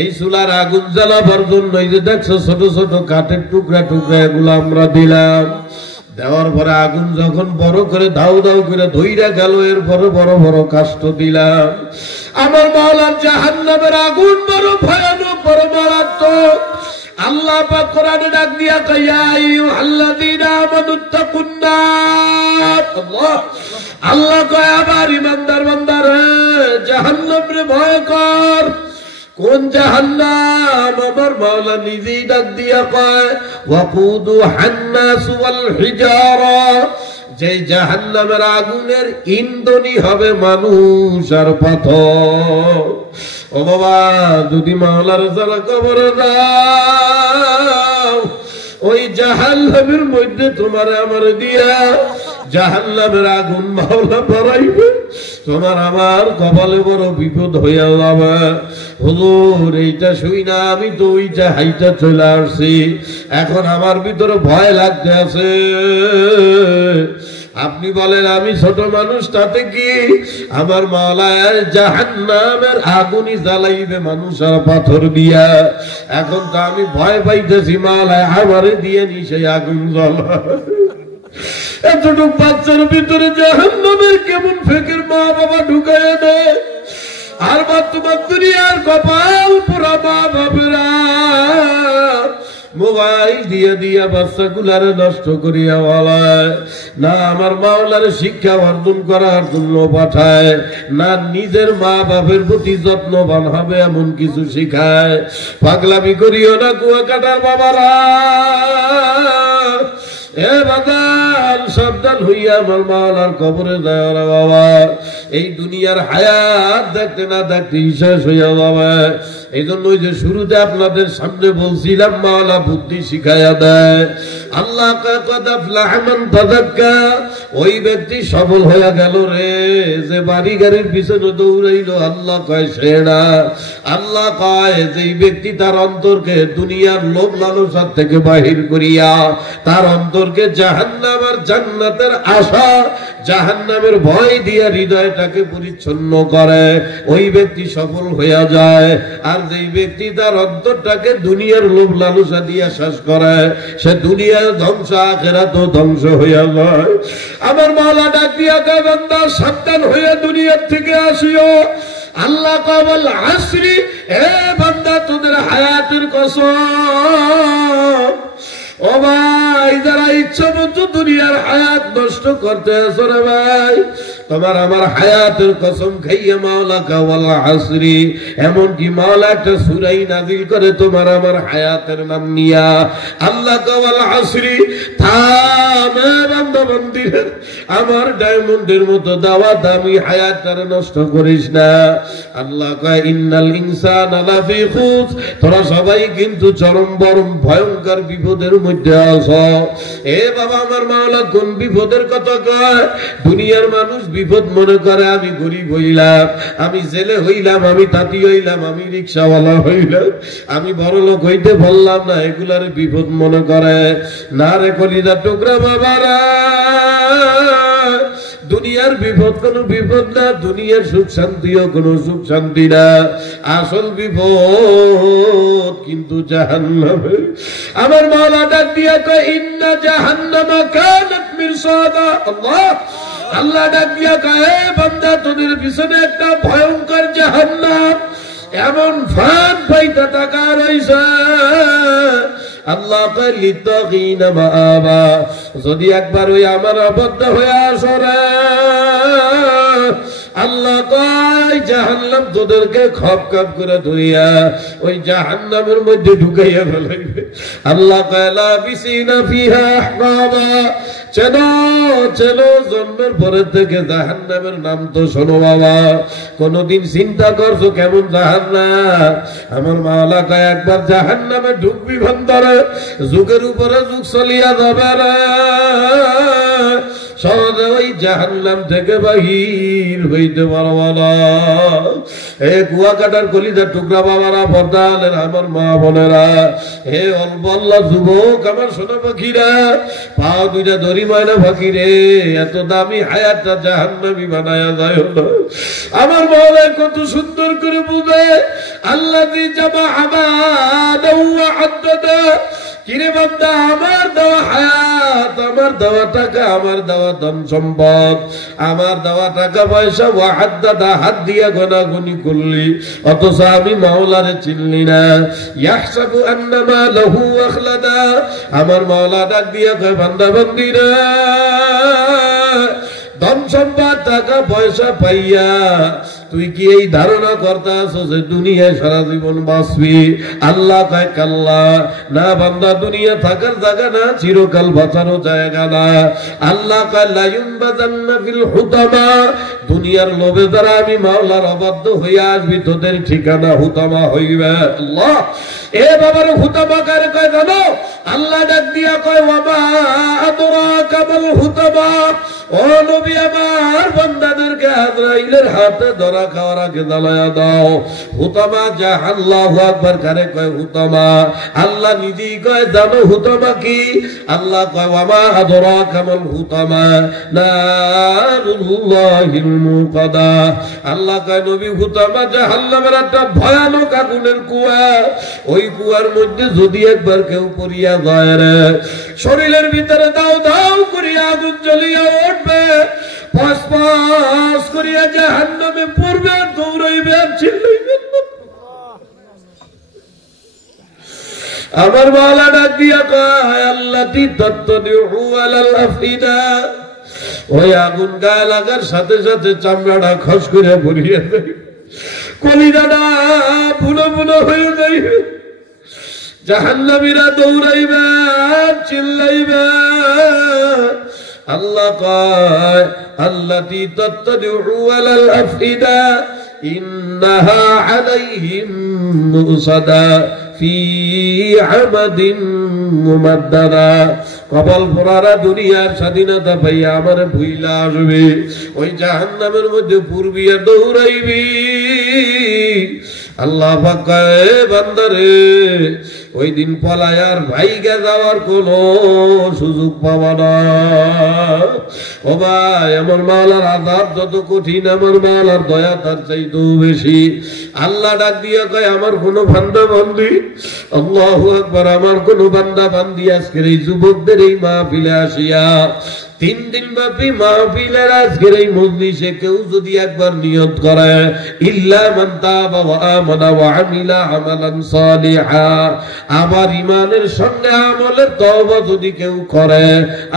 এই চুলার আগুন জ্বালাবার জন্য এই যে দেখছো ছোট ছোট কাঠের টুকরা টুকরা, এগুলো আমরা দিলাম। দেওয়ার পরে আগুন যখন বড় করে দাউ দাউ করে ধইরা গেল, এরপরে বড় বড় কাষ্ঠ দিলাম। আমার মাওলার জাহান্নামের আগুন বড় ভয়ানক, বড় মারাত্মক। আল্লাহ পাক কোরআনে ডাক দিয়া কয়, ইয়া আইয়ুহাল্লাযীনা আমানুত্তাকুন্নার। আল্লাহ কয়, আমার ইমানদার বান্দারে, জাহান্নামে ভয় কর। কোন জাহান্নাম? আমার মাওলা নিজেই ডাক দিয়া কয়, ওয়াকুদুহান নাস ওয়াল হিজারা, যে জাহান্নামের আগুনের ইন্ধনই হবে মানুষ আর পাথর। ও বাবা, যদি মাওলার যারা কবরে যাও, ওই জাহান্নামের মধ্যে তোমার আমার দিয়া জাহান্নামের আগুন মাওলা বাড়াইবে, তোমার আমার কপালে বড় বিপদ হইয়া যাবে। হুজুর, এইটা শুই না আমি তো ওইটা হাইটা চলে আসছি, এখন আমার ভিতরে ভয় লাগতে আছে। আপনি বলেন আমি ছোট মানুষ, তাতে কি? আমার মাওলা জাহান্নামের আগুনই জ্বালাইবে মানুষ আর পাথর দিয়া। এখন তো আমি ভয় পাইতেছি, মাওলা আমারে দিয়ে নি সেই আগুন জ্বালা। এতটুক বাচ্চার ভিতরে জাহান্নামের কেমন ফেকের মা বাবা ঢুকাইয়া দেয়। আর তোমার দুনিয়ার কপাল পোড়া মা বাবেরা মোবাইল দিয়ে দিয়া বাচ্চাগুলারে নষ্ট করিয়া বলায় না, আমার মাওলারে শিক্ষা অর্জন করার জন্য পাঠায় না, নিজের মা বাপের প্রতি যত্নবান হবে এমন কিছু শিখায়। পাগলামি করিও না কুয়াকাটার বাবারা, এ বাদাল সাবধান হইয়া আমার মাওলার কবরে যায় রে বাবা। এই দুনিয়ার হায়াত দেখতে না দেখতে শেষ হইয়া যাবে। এই জন্য ওই যে শুরুতে আপনাদের সামনে বলছিলাম, মাওলা বুদ্ধি শিখাইয়া দেয়। আল্লাহ ওই ব্যক্তি সফল হইয়া গেল রে, যে বাড়ি গাড়ির পিছনে দৌড়াইল, আল্লাহ কয় সে না। আল্লাহ কয় যে ব্যক্তি তার অন্তরকে দুনিয়ার লোভ লালসার থেকে বাহির করিয়া তার অন্তরকে জাহান্নাম আর জান্নাতের আশা, জাহান্নামের ভয় দিয়া হৃদয়টাকে পরিচ্ছন্ন করে, ওই ব্যক্তি সফল হইয়া যায়। আর যেই ব্যক্তি তার অন্তরটাকে দুনিয়ার লোভ লালসা দিয়া শেষ করে, সে দুনিয়ার ধ্বংস, আখিরাতেও ধ্বংস হইয়া যায়। আমার মাওলা ডাক দিয়া কয়, বান্দা সাবধান হইয়া দুনিয়ার থেকে আসিও। আল্লাহ কয় বল আসরি, এ বান্দা তোদের হায়াতের কসম। ও ভাই, যারা ইচ্ছা মতো দুনিয়ার হায়াত নষ্ট করতে আসো রে ভাই, তোমার আমার হায়াতের কসম খাইয়া মাওলা কাওয়াল আসরি, এমনকি মাওলা একটা সূরাই নাযিল করে তোমার আমার হায়াতের নাম নিয়া। আল্লাহ কাওয়াল আসরি, থামে বান্দা বান্দিরা, আমার ডায়মন্ডের মতো দেওয়া দামি হায়াতটারে নষ্ট করিস না। আল্লাহ কয় ইন্নাল ইনসানা লাফি খুস, তোরা সবাই কিন্তু চরম বরম ভয়ঙ্কর বিপদের মধ্যে আছো। এ বাবা আমার মাওলা কোন বিপদের কথা কয়? দুনিয়ার মানুষ বিপদ মনে করে আমি গরিব হইলাম, আমি জেলে হইলাম, আমি তাঁতি হইলাম, আমি রিক্সাওয়ালা হইলাম, আমি বড় লোক হইতে বললাম না, এগুলার বিপদ মনে করে না রে কলিজার টুকরা বাবারা। দুনিয়ার বিপদ কোন বিপদ না, দুনিয়ার সুখ শান্তিও কোন সুখ শান্তি না। আসল বিপদ কিন্তু জাহান্নামে। আমার মাওলা ডাক দিয়া কয় ইন্না জাহান্নামা কানাত মিরসাদা। আল্লাহ ডাক দিয়া কয় বান্দা তোদের পিছনে একটা ভয়ঙ্কর জাহান্নাম এমন ফাঁদ পাইতা টাকা রইছে। আল্লাহ কয় লিতাগিনা মাআবা, যদি একবার ওই আমার আবদ্ধ হয়ে আসো রে, আল্লাহ কয় জাহান্নাম তোদেরকে খপ খপ করে ধরিয়া ওই জাহান্নামের মধ্যে ঢুকাইয়া ফেলাইবে। আল্লাহ কয় লাবিসিনা ফিহা আহকাবা, চেনো চেনো জন্মের পরে থেকে জাহান্নামের নাম তো শোনো বাবা, কোনদিন চিন্তা করছো কেমন জাহান্নাম? আমার মাওলা কয় একবার জাহান্নামে ঢুকবি ভন্তরে, যুগের উপরে যুগ চলিয়া যাবে রে, সহজে ওই জাহান্নাম থেকে বাহির হইতে পারবো না। হে কুয়াকাটার কলিজার টুকরা বাবারা, পর্দালের আমার মা বোনেরা, হে অল্প আল্লাহ যুবক আমার সোনা পাখিরা, পাও দুইটা দড়ি ময়না পাখি রে, এত দামি হায়াতটা জাহান্নামী বানায়া যায় হলো। আমার মাওলা কত সুন্দর করে বুঝে আল্লাযী জামা আমাদা ওয়া আদ্দাদা। কিরে বান্দা, আমার দেওয়া হায়াত, আমার দেওয়া টাকা, আমার দেওয়া ধন সম্পদ, আমার দেওয়া টাকা পয়সা ওয়া আদ্দাদা, হাত দিয়া গোনাগুনি করলি, অথচ আমি মাওলারে চিনলি না। ইয়াহসাবু আন্নামা লাহু আখলাদা, আমার মাওলা ডাক দিয়া কয় বান্দা বান্দিরা, ধন সম্পদ টাকা পয়সা পাইয়া তুই কি এই ধারণা করতে আছো যে দুনিয়ায় সারা জীবন বাঁচবি? আল্লাহ কয় কাল্লা, না বান্দা, দুনিয়া থাকার জায়গা না, চিরকাল বাঁচানো জায়গা না। আল্লাহ কয় লা ইউনবাযান্না ফিল হুতামা, দুনিয়ার লোভে যারা আমি মাওলার অবাধ্য হইয়া আসবি তোদের ঠিকানা হুতামা হইবে। আল্লাহ এ বাবার হুতামা কারে কয় জানো? আল্লাহ ডাক দিয়া কয় ওয়ামা আদরাকা মাল হুতামা, ও নবী আমার বান্দাদেরকে আজরাইলের হাতে ধরা খাওয়ার আগে জ্বালায়া দাও। হুতামা আল্লাহু আকবার কারে কয় হুতামা? আল্লাহ নিজেই কয় জানো হুতামা কি? আল্লাহ কয় ওয়ামা আদরাকা মাল হুতামা নারুল্লাহিল মুকাদা। আল্লাহ কয় নবী হুতামা জাহান্নামের একটা ভয়ানক আগুনের কুয়া, ওই কুয়ার মধ্যে যদি একবার কেউ পড়িয়া যায় রে, শরীরের ভিতরে দাও দাও করিয়া আগুন জ্বলিয়া উঠবে, পাঁচ পাঁচ করিয়া জাহান্নামে পড়বে, দৌড়াইবে আর চিল্লাইবে। আমার মাওলা ডাক দিয়া কয় আল্লাতী তাত্তাদিউ আলাল আফিদা, ওই আগুন গায়ে লাগার সাথে সাথে চামড়াটা খস করে পড়িয়া যায়, কলিজাটা বুনো বুনো হয়ে যাইবে, জাহান্নামীরা দৌড়াইবে চিল্লাইবে। আল্লাহ কয় আল্লাতী তাত্তাদিউ আলাল আফিদা ইন্নাহা আলাইহিম মুসাদা ফি আমাদিন মুমাদ্দাদা। কপাল পোড়ারা দুনিয়ার স্বাধীনতা পাইয়া আমার ভুইলা আসবে, ওই জাহান্নামের মধ্যে পূর্বিয়া দৌড়াইবি। আল্লাহ পাক কয় বান্দারে, ওই দিন পলায়ার ভাইগা যাওয়ার কোন সুযোগ পাবা না। ও ভাই, আমার মাওলার আযাব যত কঠিন, আমার মাওলার দয়া তার চাইতেও বেশি। আল্লাহ ডাক দিয়া কয় আমার কোন বান্দা বান্দি, আল্লাহু আকবার, আমার কোন বান্দা বান্দি আজকের এই যুবকদের এই মাহফিলে আসিয়া 3 দিন ব্যাপী মাহফিলের আজকের এই মজলিসে কেউ যদি একবার নিয়ত করে ইল্লা মান তাবা ওয়া আমানা ওয়া আমিলা আমালান সালিহা, আবার ঈমানের সঙ্গে আমলের তওবা যদি কেউ করে,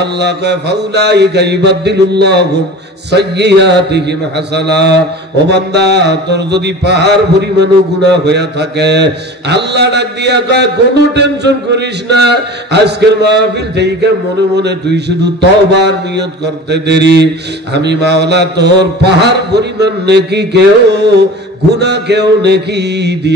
আল্লাহ কয় ফাউলাইকা ইবাদদিলুল্লাহু সাইয়্যাতিহিম হাসানা। ও বান্দা, তোর যদি পাহাড় পরিমাণও গুনাহ হইয়া থাকে, আল্লাহ ডাক দিয়া কয় কোনো টেনশন করিস না, আজকের মাহফিল থেকে মনে মনে তুই শুধু তওবা মরার নিয়ত করতে দেরি আমি মাওলা তোর পাহাড় পরিমাণ নেকি কেউ গুনাহ কেউ নেকি দিয়া